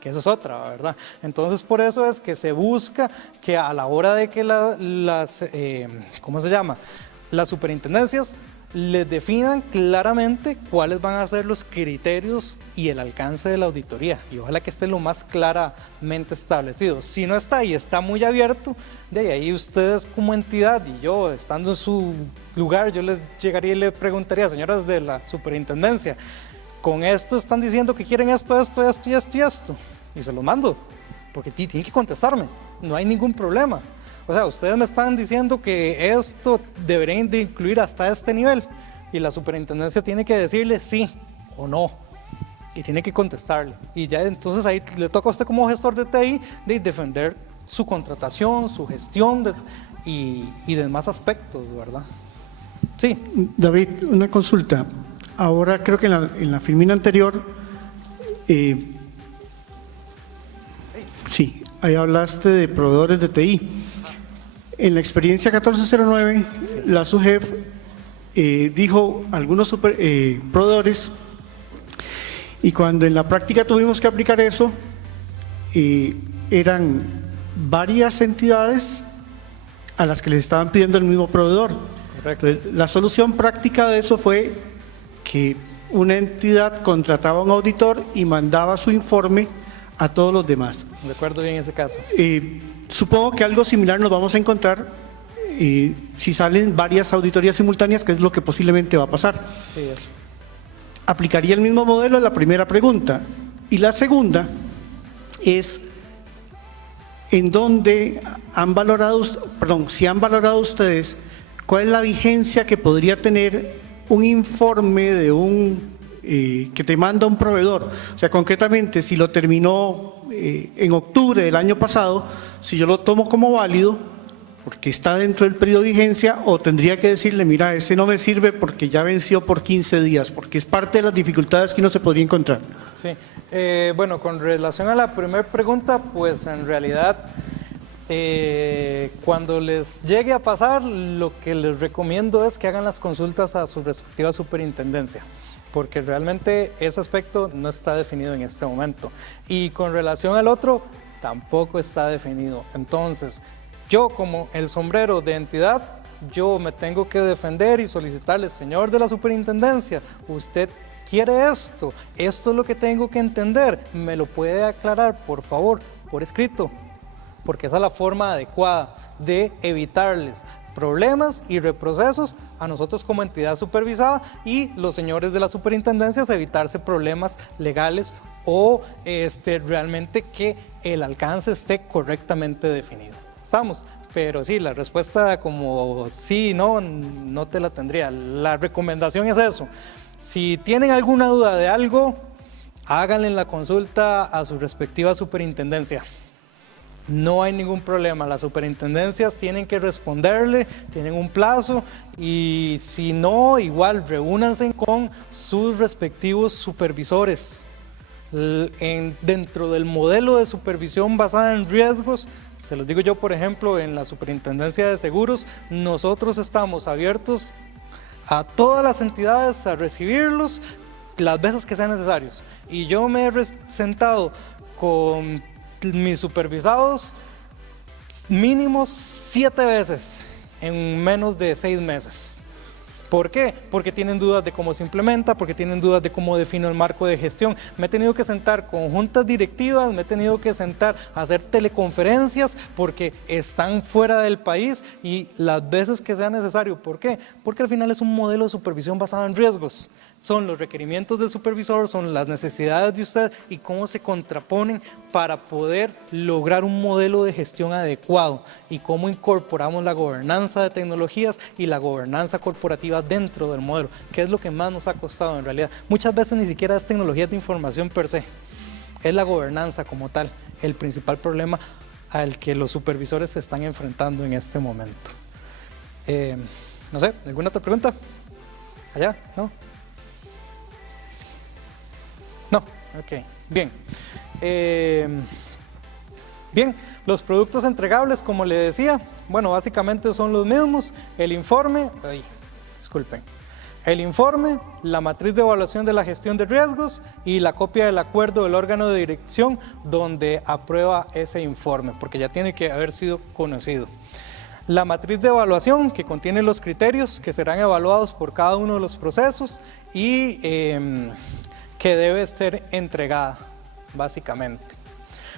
Que eso es otra, ¿verdad? Entonces, por eso es que se busca que a la hora de que las superintendencias les definan claramente cuáles van a ser los criterios y el alcance de la auditoría, y ojalá que esté lo más claramente establecido. Si no está y está muy abierto, de ahí ustedes como entidad y yo estando en su lugar, yo les llegaría y le preguntaría, señoras de la superintendencia, con esto están diciendo que quieren esto, y se los mando, porque tienen que contestarme, no hay ningún problema. O sea, ustedes me están diciendo que esto deberían de incluir hasta este nivel, y la superintendencia tiene que decirle sí o no, y tiene que contestarle. Y ya entonces ahí le toca a usted como gestor de TI de defender su contratación, su gestión y demás aspectos, ¿verdad? Sí. David, una consulta. Ahora creo que en la filmina anterior, sí, ahí hablaste de proveedores de TI. En la experiencia 1409, la SUGEF dijo algunos proveedores, y cuando en la práctica tuvimos que aplicar eso, eran varias entidades a las que les estaban pidiendo el mismo proveedor. Correcto. Entonces, la solución práctica de eso fue que una entidad contrataba a un auditor y mandaba su informe a todos los demás. Recuerdo bien ese caso. Supongo que algo similar nos vamos a encontrar si salen varias auditorías simultáneas, que es lo que posiblemente va a pasar. Sí, eso. Aplicaría el mismo modelo a la primera pregunta. Y la segunda es, ¿en dónde si han valorado ustedes cuál es la vigencia que podría tener un informe de que te manda un proveedor? O sea, concretamente, si lo terminó en octubre del año pasado, si yo lo tomo como válido porque está dentro del periodo de vigencia, o tendría que decirle, mira, ese no me sirve porque ya venció por 15 días, porque es parte de las dificultades que uno se podría encontrar. Sí, bueno, con relación a la primera pregunta, pues en realidad cuando les llegue a pasar, lo que les recomiendo es que hagan las consultas a su respectiva superintendencia, porque realmente ese aspecto no está definido en este momento. Y con relación al otro, tampoco está definido. Entonces, yo como el sombrero de entidad, yo me tengo que defender y solicitarle, señor de la superintendencia, usted quiere esto es lo que tengo que entender, me lo puede aclarar, por favor, por escrito, porque esa es la forma adecuada de evitarles problemas y reprocesos a nosotros como entidad supervisada y los señores de las superintendencias evitarse problemas legales o realmente que el alcance esté correctamente definido. ¿Estamos? Pero sí, la respuesta como sí, no te la tendría. La recomendación es eso. Si tienen alguna duda de algo, háganle la consulta a su respectiva superintendencia. No hay ningún problema, las superintendencias tienen que responderle, tienen un plazo y si no, igual reúnanse con sus respectivos supervisores. Dentro del modelo de supervisión basada en riesgos, se los digo yo, por ejemplo, en la Superintendencia de Seguros, nosotros estamos abiertos a todas las entidades a recibirlos las veces que sean necesarios. Y yo me he sentado con mis supervisados mínimo 7 veces en menos de 6 meses. ¿Por qué? Porque tienen dudas de cómo se implementa, porque tienen dudas de cómo defino el marco de gestión. Me he tenido que sentar con juntas directivas, me he tenido que sentar a hacer teleconferencias porque están fuera del país y las veces que sea necesario. ¿Por qué? Porque al final es un modelo de supervisión basado en riesgos. Son los requerimientos del supervisor, son las necesidades de usted y cómo se contraponen para poder lograr un modelo de gestión adecuado y cómo incorporamos la gobernanza de tecnologías y la gobernanza corporativa dentro del modelo, que es lo que más nos ha costado en realidad. Muchas veces ni siquiera es tecnologías de información per se, es la gobernanza como tal, el principal problema al que los supervisores se están enfrentando en este momento. No sé, ¿alguna otra pregunta? ¿Allá? ¿No? No, ok, bien. Bien, los productos entregables, como le decía, bueno, básicamente son los mismos. El informe, el informe, la matriz de evaluación de la gestión de riesgos y la copia del acuerdo del órgano de dirección donde aprueba ese informe, porque ya tiene que haber sido conocido. La matriz de evaluación que contiene los criterios que serán evaluados por cada uno de los procesos y que debe ser entregada, básicamente.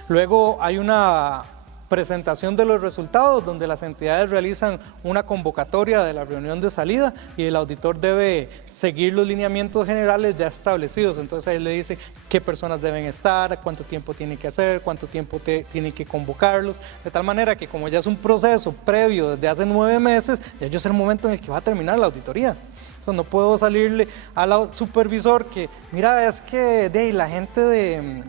Luego hay una presentación de los resultados donde las entidades realizan una convocatoria de la reunión de salida y el auditor debe seguir los lineamientos generales ya establecidos. Entonces ahí le dice qué personas deben estar, cuánto tiempo tiene que hacer, cuánto tiempo tiene que convocarlos, de tal manera que como ya es un proceso previo desde hace 9 meses, ya es el momento en el que va a terminar la auditoría. No puedo salirle al supervisor que, mira, es que la gente de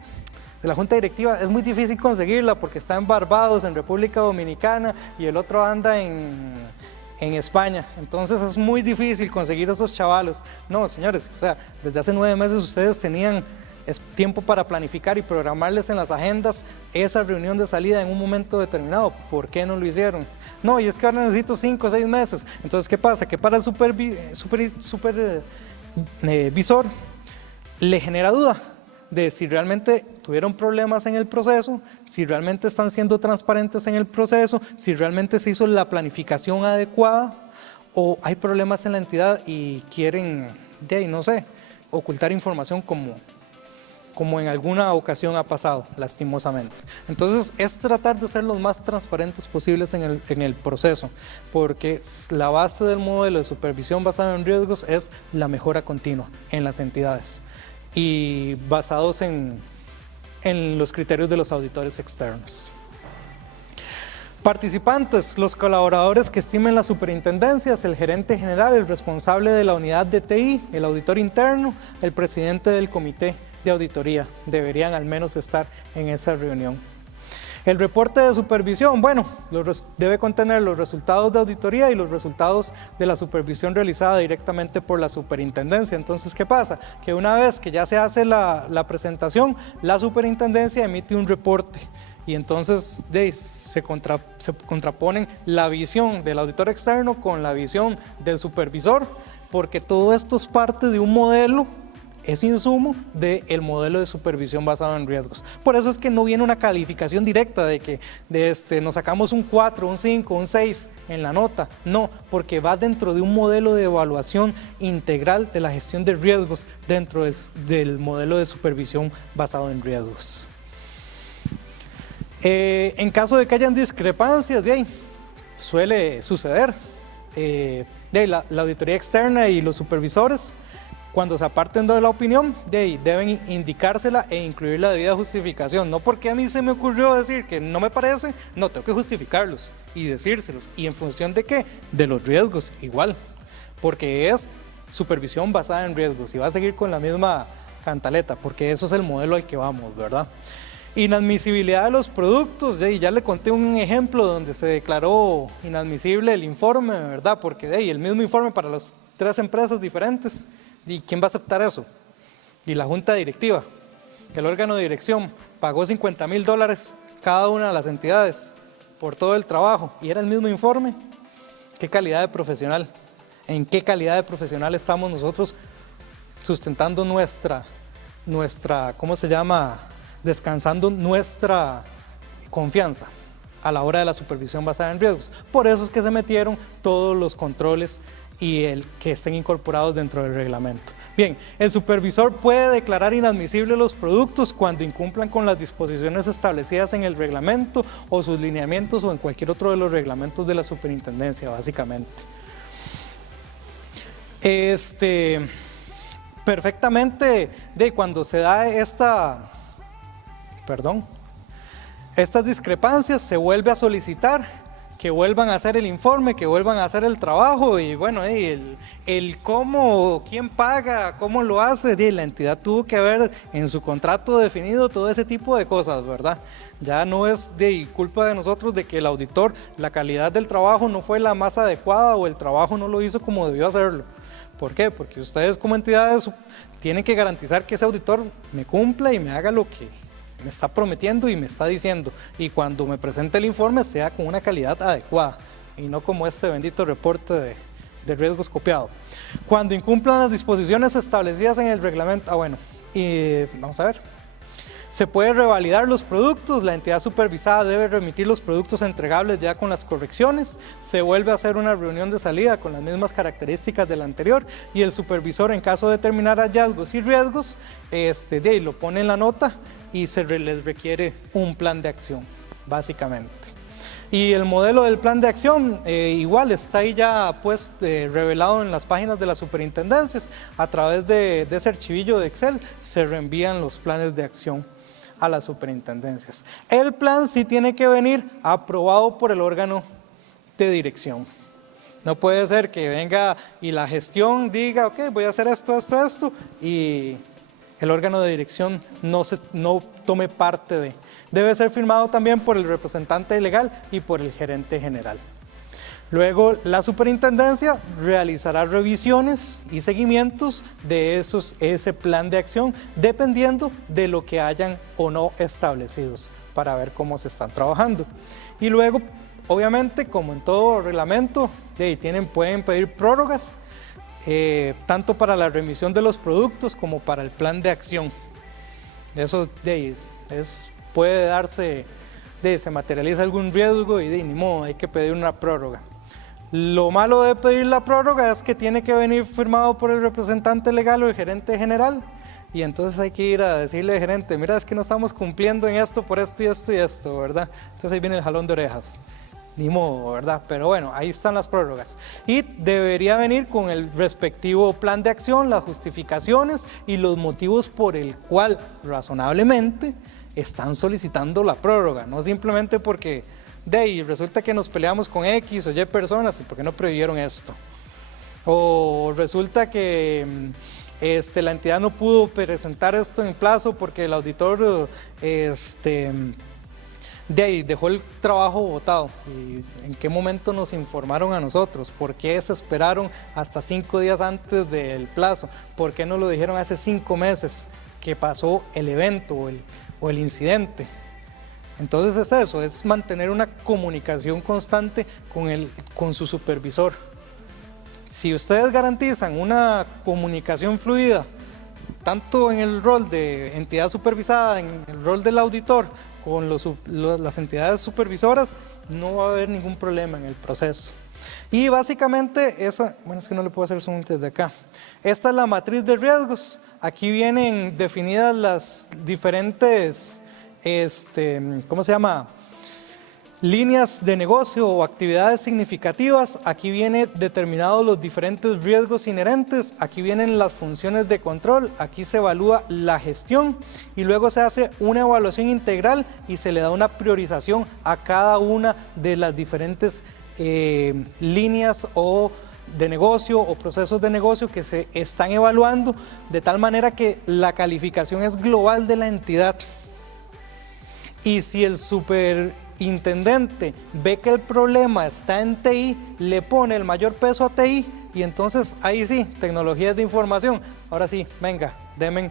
la junta directiva es muy difícil conseguirla porque está en Barbados, en República Dominicana y el otro anda en España. Entonces es muy difícil conseguir esos chavalos. No, señores, o sea, desde hace 9 meses ustedes tenían tiempo para planificar y programarles en las agendas esa reunión de salida en un momento determinado. ¿Por qué no lo hicieron? No, y es que ahora necesito 5 o 6 meses. Entonces, ¿qué pasa? Que para el supervisor le genera duda de si realmente tuvieron problemas en el proceso, si realmente están siendo transparentes en el proceso, si realmente se hizo la planificación adecuada o hay problemas en la entidad y quieren, no sé, ocultar información como en alguna ocasión ha pasado, lastimosamente. Entonces, es tratar de ser los más transparentes posibles en el proceso, porque la base del modelo de supervisión basado en riesgos es la mejora continua en las entidades y basados en los criterios de los auditores externos. Participantes, los colaboradores que estimen las superintendencias, el gerente general, el responsable de la unidad de TI, el auditor interno, el presidente del comité de auditoría, deberían al menos estar en esa reunión. El reporte de supervisión, bueno, debe contener los resultados de auditoría y los resultados de la supervisión realizada directamente por la superintendencia. Entonces, ¿qué pasa? Que una vez que ya se hace la presentación, la superintendencia emite un reporte y entonces se contraponen la visión del auditor externo con la visión del supervisor, porque todo esto es parte de un modelo, es insumo del modelo de supervisión basado en riesgos. Por eso es que no viene una calificación directa de que nos sacamos un 4, un 5, un 6 en la nota. No, porque va dentro de un modelo de evaluación integral de la gestión de riesgos dentro del modelo de supervisión basado en riesgos. En caso de que hayan discrepancias, suele suceder. de la auditoría externa y los supervisores, cuando se aparten de la opinión, deben indicársela e incluir la debida justificación. No porque a mí se me ocurrió decir que no me parece, no, tengo que justificarlos y decírselos. ¿Y en función de qué? De los riesgos, igual. Porque es supervisión basada en riesgos y va a seguir con la misma cantaleta, porque eso es el modelo al que vamos, ¿verdad? Inadmisibilidad de los productos, ya le conté un ejemplo donde se declaró inadmisible el informe, ¿verdad? Porque el mismo informe para las 3 empresas diferentes. ¿Y quién va a aceptar eso? Y la junta directiva, el órgano de dirección, pagó $50,000 cada una de las entidades por todo el trabajo y era el mismo informe. ¿Qué calidad de profesional? ¿En qué calidad de profesional estamos nosotros sustentando nuestra, ¿cómo se llama? Descansando nuestra confianza a la hora de la supervisión basada en riesgos. Por eso es que se metieron todos los controles y el que estén incorporados dentro del reglamento. Bien, el supervisor puede declarar inadmisibles los productos cuando incumplan con las disposiciones establecidas en el reglamento o sus lineamientos o en cualquier otro de los reglamentos de la superintendencia, básicamente. Perfectamente, cuando se da estas discrepancias, se vuelve a solicitar que vuelvan a hacer el informe, que vuelvan a hacer el trabajo y bueno, el cómo, quién paga, cómo lo hace, la entidad tuvo que haber en su contrato definido todo ese tipo de cosas, ¿verdad? Ya no es culpa de nosotros de que el auditor, la calidad del trabajo no fue la más adecuada o el trabajo no lo hizo como debió hacerlo. ¿Por qué? Porque ustedes como entidades tienen que garantizar que ese auditor me cumpla y me haga lo que me está prometiendo y me está diciendo, y cuando me presente el informe sea con una calidad adecuada y no como este bendito reporte de riesgos copiado. Cuando incumplan las disposiciones establecidas en el reglamento, vamos a ver, se puede revalidar los productos, la entidad supervisada debe remitir los productos entregables ya con las correcciones, se vuelve a hacer una reunión de salida con las mismas características de la anterior y el supervisor, en caso de determinar hallazgos y riesgos, lo pone en la nota y les requiere un plan de acción, básicamente. Y el modelo del plan de acción igual está ahí ya revelado en las páginas de las superintendencias. A través de ese archivillo de Excel se reenvían los planes de acción a las superintendencias. El plan sí tiene que venir aprobado por el órgano de dirección. No puede ser que venga y la gestión diga, ok, voy a hacer esto, y el órgano de dirección no tome parte Debe ser firmado también por el representante legal y por el gerente general. Luego, la superintendencia realizará revisiones y seguimientos de ese plan de acción, dependiendo de lo que hayan o no establecidos, para ver cómo se están trabajando. Y luego, obviamente, como en todo reglamento, pueden pedir prórrogas, tanto para la remisión de los productos como para el plan de acción. Eso puede darse, se materializa algún riesgo y ni modo, hay que pedir una prórroga. Lo malo de pedir la prórroga es que tiene que venir firmado por el representante legal o el gerente general, y entonces hay que ir a decirle al gerente, mira, es que no estamos cumpliendo en esto por esto y esto y esto, ¿verdad? Entonces ahí viene el jalón de orejas. Ni modo, ¿verdad? Pero bueno, ahí están las prórrogas. Y debería venir con el respectivo plan de acción, las justificaciones y los motivos por el cual razonablemente están solicitando la prórroga. No simplemente porque resulta que nos peleamos con X o Y personas y por qué no previeron esto. O resulta que la entidad no pudo presentar esto en plazo porque el auditor dejó el trabajo botado. ¿Y en qué momento nos informaron a nosotros? ¿Por qué se esperaron hasta 5 días antes del plazo? ¿Por qué no lo dijeron hace 5 meses que pasó el evento o el incidente? Entonces es eso, es mantener una comunicación constante con su supervisor. Si ustedes garantizan una comunicación fluida, tanto en el rol de entidad supervisada, en el rol del auditor, con las entidades supervisoras, no va a haber ningún problema en el proceso. Y básicamente es que no le puedo hacer zoom desde acá. Esta es la matriz de riesgos. Aquí vienen definidas las diferentes, líneas de negocio o actividades significativas, aquí vienen determinados los diferentes riesgos inherentes, aquí vienen las funciones de control, aquí se evalúa la gestión y luego se hace una evaluación integral y se le da una priorización a cada una de las diferentes líneas o de negocio o procesos de negocio que se están evaluando, de tal manera que la calificación es global de la entidad. Y si el superintendente ve que el problema está en TI, le pone el mayor peso a TI y entonces ahí sí, tecnologías de información, ahora sí, venga, denme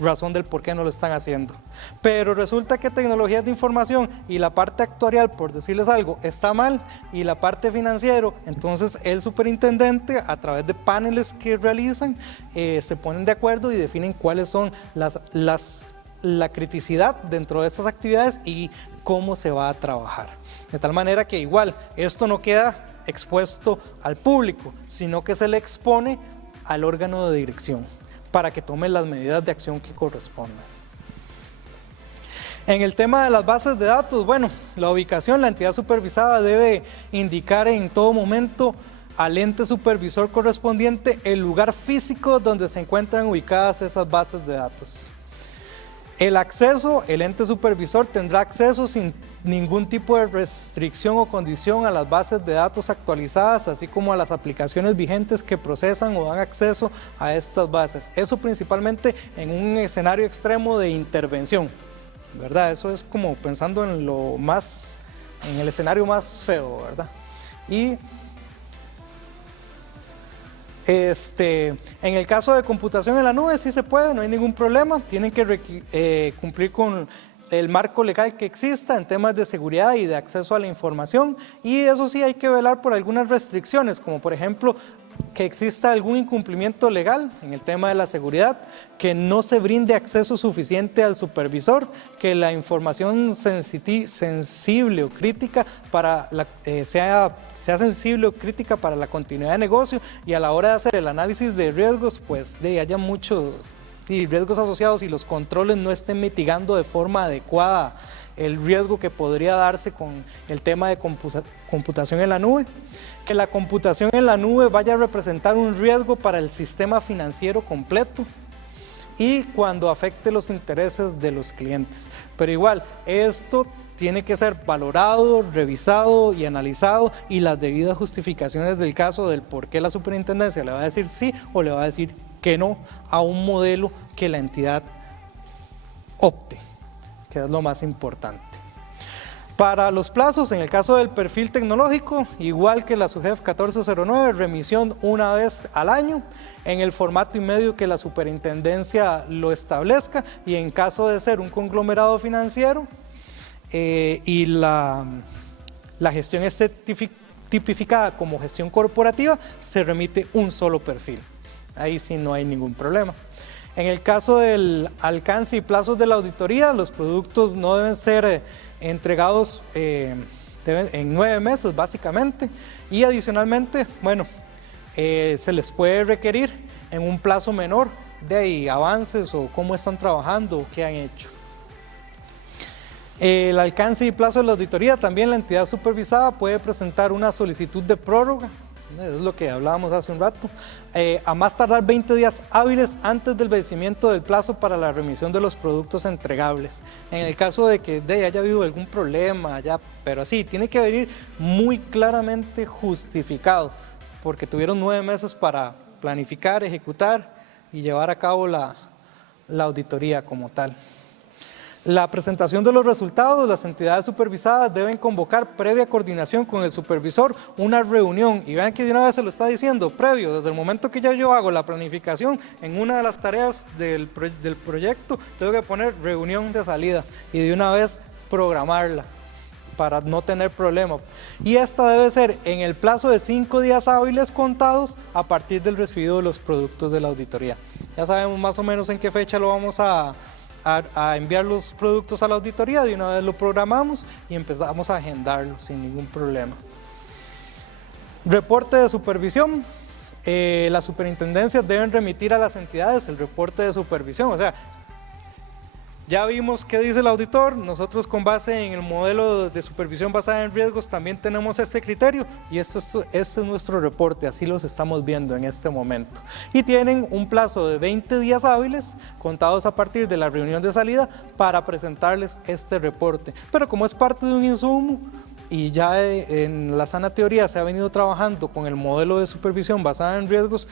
razón del por qué no lo están haciendo. Pero resulta que tecnologías de información y la parte actuarial, por decirles algo, está mal y la parte financiero, entonces el superintendente a través de paneles que realizan se ponen de acuerdo y definen cuáles son la criticidad dentro de esas actividades y cómo se va a trabajar. De tal manera que igual esto no queda expuesto al público, sino que se le expone al órgano de dirección para que tome las medidas de acción que correspondan. En el tema de las bases de datos, bueno, la ubicación, la entidad supervisada debe indicar en todo momento al ente supervisor correspondiente el lugar físico donde se encuentran ubicadas esas bases de datos. El acceso, el ente supervisor tendrá acceso sin ningún tipo de restricción o condición a las bases de datos actualizadas, así como a las aplicaciones vigentes que procesan o dan acceso a estas bases. Eso principalmente en un escenario extremo de intervención, ¿verdad? Eso es como pensando en en el escenario más feo, ¿verdad? Y en el caso de computación en la nube sí se puede, no hay ningún problema, tienen que cumplir con el marco legal que exista en temas de seguridad y de acceso a la información, y eso sí hay que velar por algunas restricciones, como por ejemplo que exista algún incumplimiento legal en el tema de la seguridad, que no se brinde acceso suficiente al supervisor, que la información sensible o crítica sea sensible o crítica para la continuidad de negocio, y a la hora de hacer el análisis de riesgos, pues haya muchos riesgos asociados y los controles no estén mitigando de forma adecuada el riesgo que podría darse con el tema de computación en la nube. Que la computación en la nube vaya a representar un riesgo para el sistema financiero completo y cuando afecte los intereses de los clientes. Pero igual, esto tiene que ser valorado, revisado y analizado, y las debidas justificaciones del caso del por qué la superintendencia le va a decir sí o le va a decir que no a un modelo que la entidad opte, que es lo más importante. Para los plazos, en el caso del perfil tecnológico, igual que la SUGEF 1409, remisión una vez al año, en el formato y medio que la superintendencia lo establezca, y en caso de ser un conglomerado financiero y la gestión esté tipificada como gestión corporativa, se remite un solo perfil. Ahí sí no hay ningún problema. En el caso del alcance y plazos de la auditoría, los productos no deben ser entregados en 9 meses básicamente, y adicionalmente, bueno, se les puede requerir en un plazo menor de ahí avances o cómo están trabajando o qué han hecho. El alcance y plazo de la auditoría, también la entidad supervisada puede presentar una solicitud de prórroga, es lo que hablábamos hace un rato, a más tardar 20 días hábiles antes del vencimiento del plazo para la remisión de los productos entregables. En el caso de que haya habido algún problema, pero así, tiene que venir muy claramente justificado, porque tuvieron 9 meses para planificar, ejecutar y llevar a cabo la auditoría como tal. La presentación de los resultados, las entidades supervisadas deben convocar previa coordinación con el supervisor una reunión, y vean que de una vez se lo está diciendo, previo, desde el momento que ya yo hago la planificación en una de las tareas del proyecto, tengo que poner reunión de salida y de una vez programarla para no tener problema. Y esta debe ser en el plazo de 5 días hábiles contados a partir del recibido de los productos de la auditoría. Ya sabemos más o menos en qué fecha lo vamos a enviar los productos a la auditoría, de una vez lo programamos y empezamos a agendarlo sin ningún problema. Reporte de supervisión. Las superintendencias deben remitir a las entidades el reporte de supervisión, o sea, Ya vimos qué dice el auditor, nosotros con base en el modelo de supervisión basada en riesgos también tenemos este criterio y este es nuestro reporte, así los estamos viendo en este momento. Y tienen un plazo de 20 días hábiles contados a partir de la reunión de salida para presentarles este reporte. Pero como es parte de un insumo y ya en la sana teoría se ha venido trabajando con el modelo de supervisión basada en riesgos,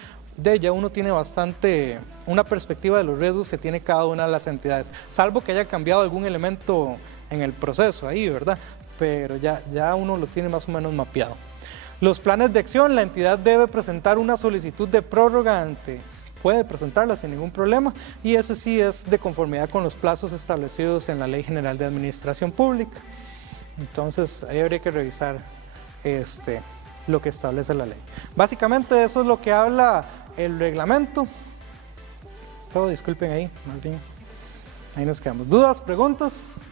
ya uno tiene bastante una perspectiva de los riesgos que tiene cada una de las entidades, salvo que haya cambiado algún elemento en el proceso ahí, ¿verdad? Pero ya uno lo tiene más o menos mapeado. Los planes de acción, la entidad debe presentar una solicitud de prórroga puede presentarla sin ningún problema y eso sí es de conformidad con los plazos establecidos en la Ley General de Administración Pública. Entonces ahí habría que revisar lo que establece la ley. Básicamente eso es lo que habla el reglamento. Oh, disculpen ahí, más bien. Ahí nos quedamos. ¿Dudas, preguntas?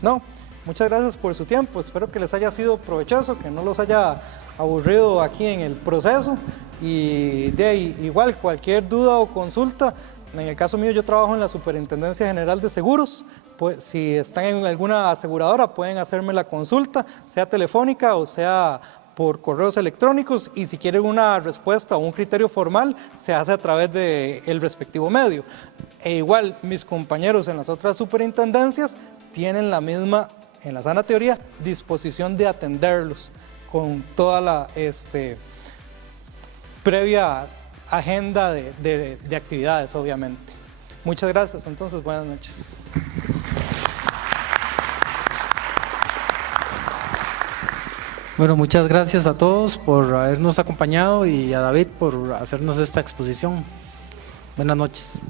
No. Muchas gracias por su tiempo. Espero que les haya sido provechoso, que no los haya aburrido aquí en el proceso. Y de ahí, igual, cualquier duda o consulta, en el caso mío yo trabajo en la Superintendencia General de Seguros. Pues, si están en alguna aseguradora pueden hacerme la consulta, sea telefónica o sea por correos electrónicos, y si quieren una respuesta o un criterio formal se hace a través del respectivo medio. E igual mis compañeros en las otras superintendencias tienen la misma, en la sana teoría, disposición de atenderlos con toda la previa agenda de actividades, obviamente. Muchas gracias, entonces buenas noches. Bueno, muchas gracias a todos por habernos acompañado y a David por hacernos esta exposición. Buenas noches.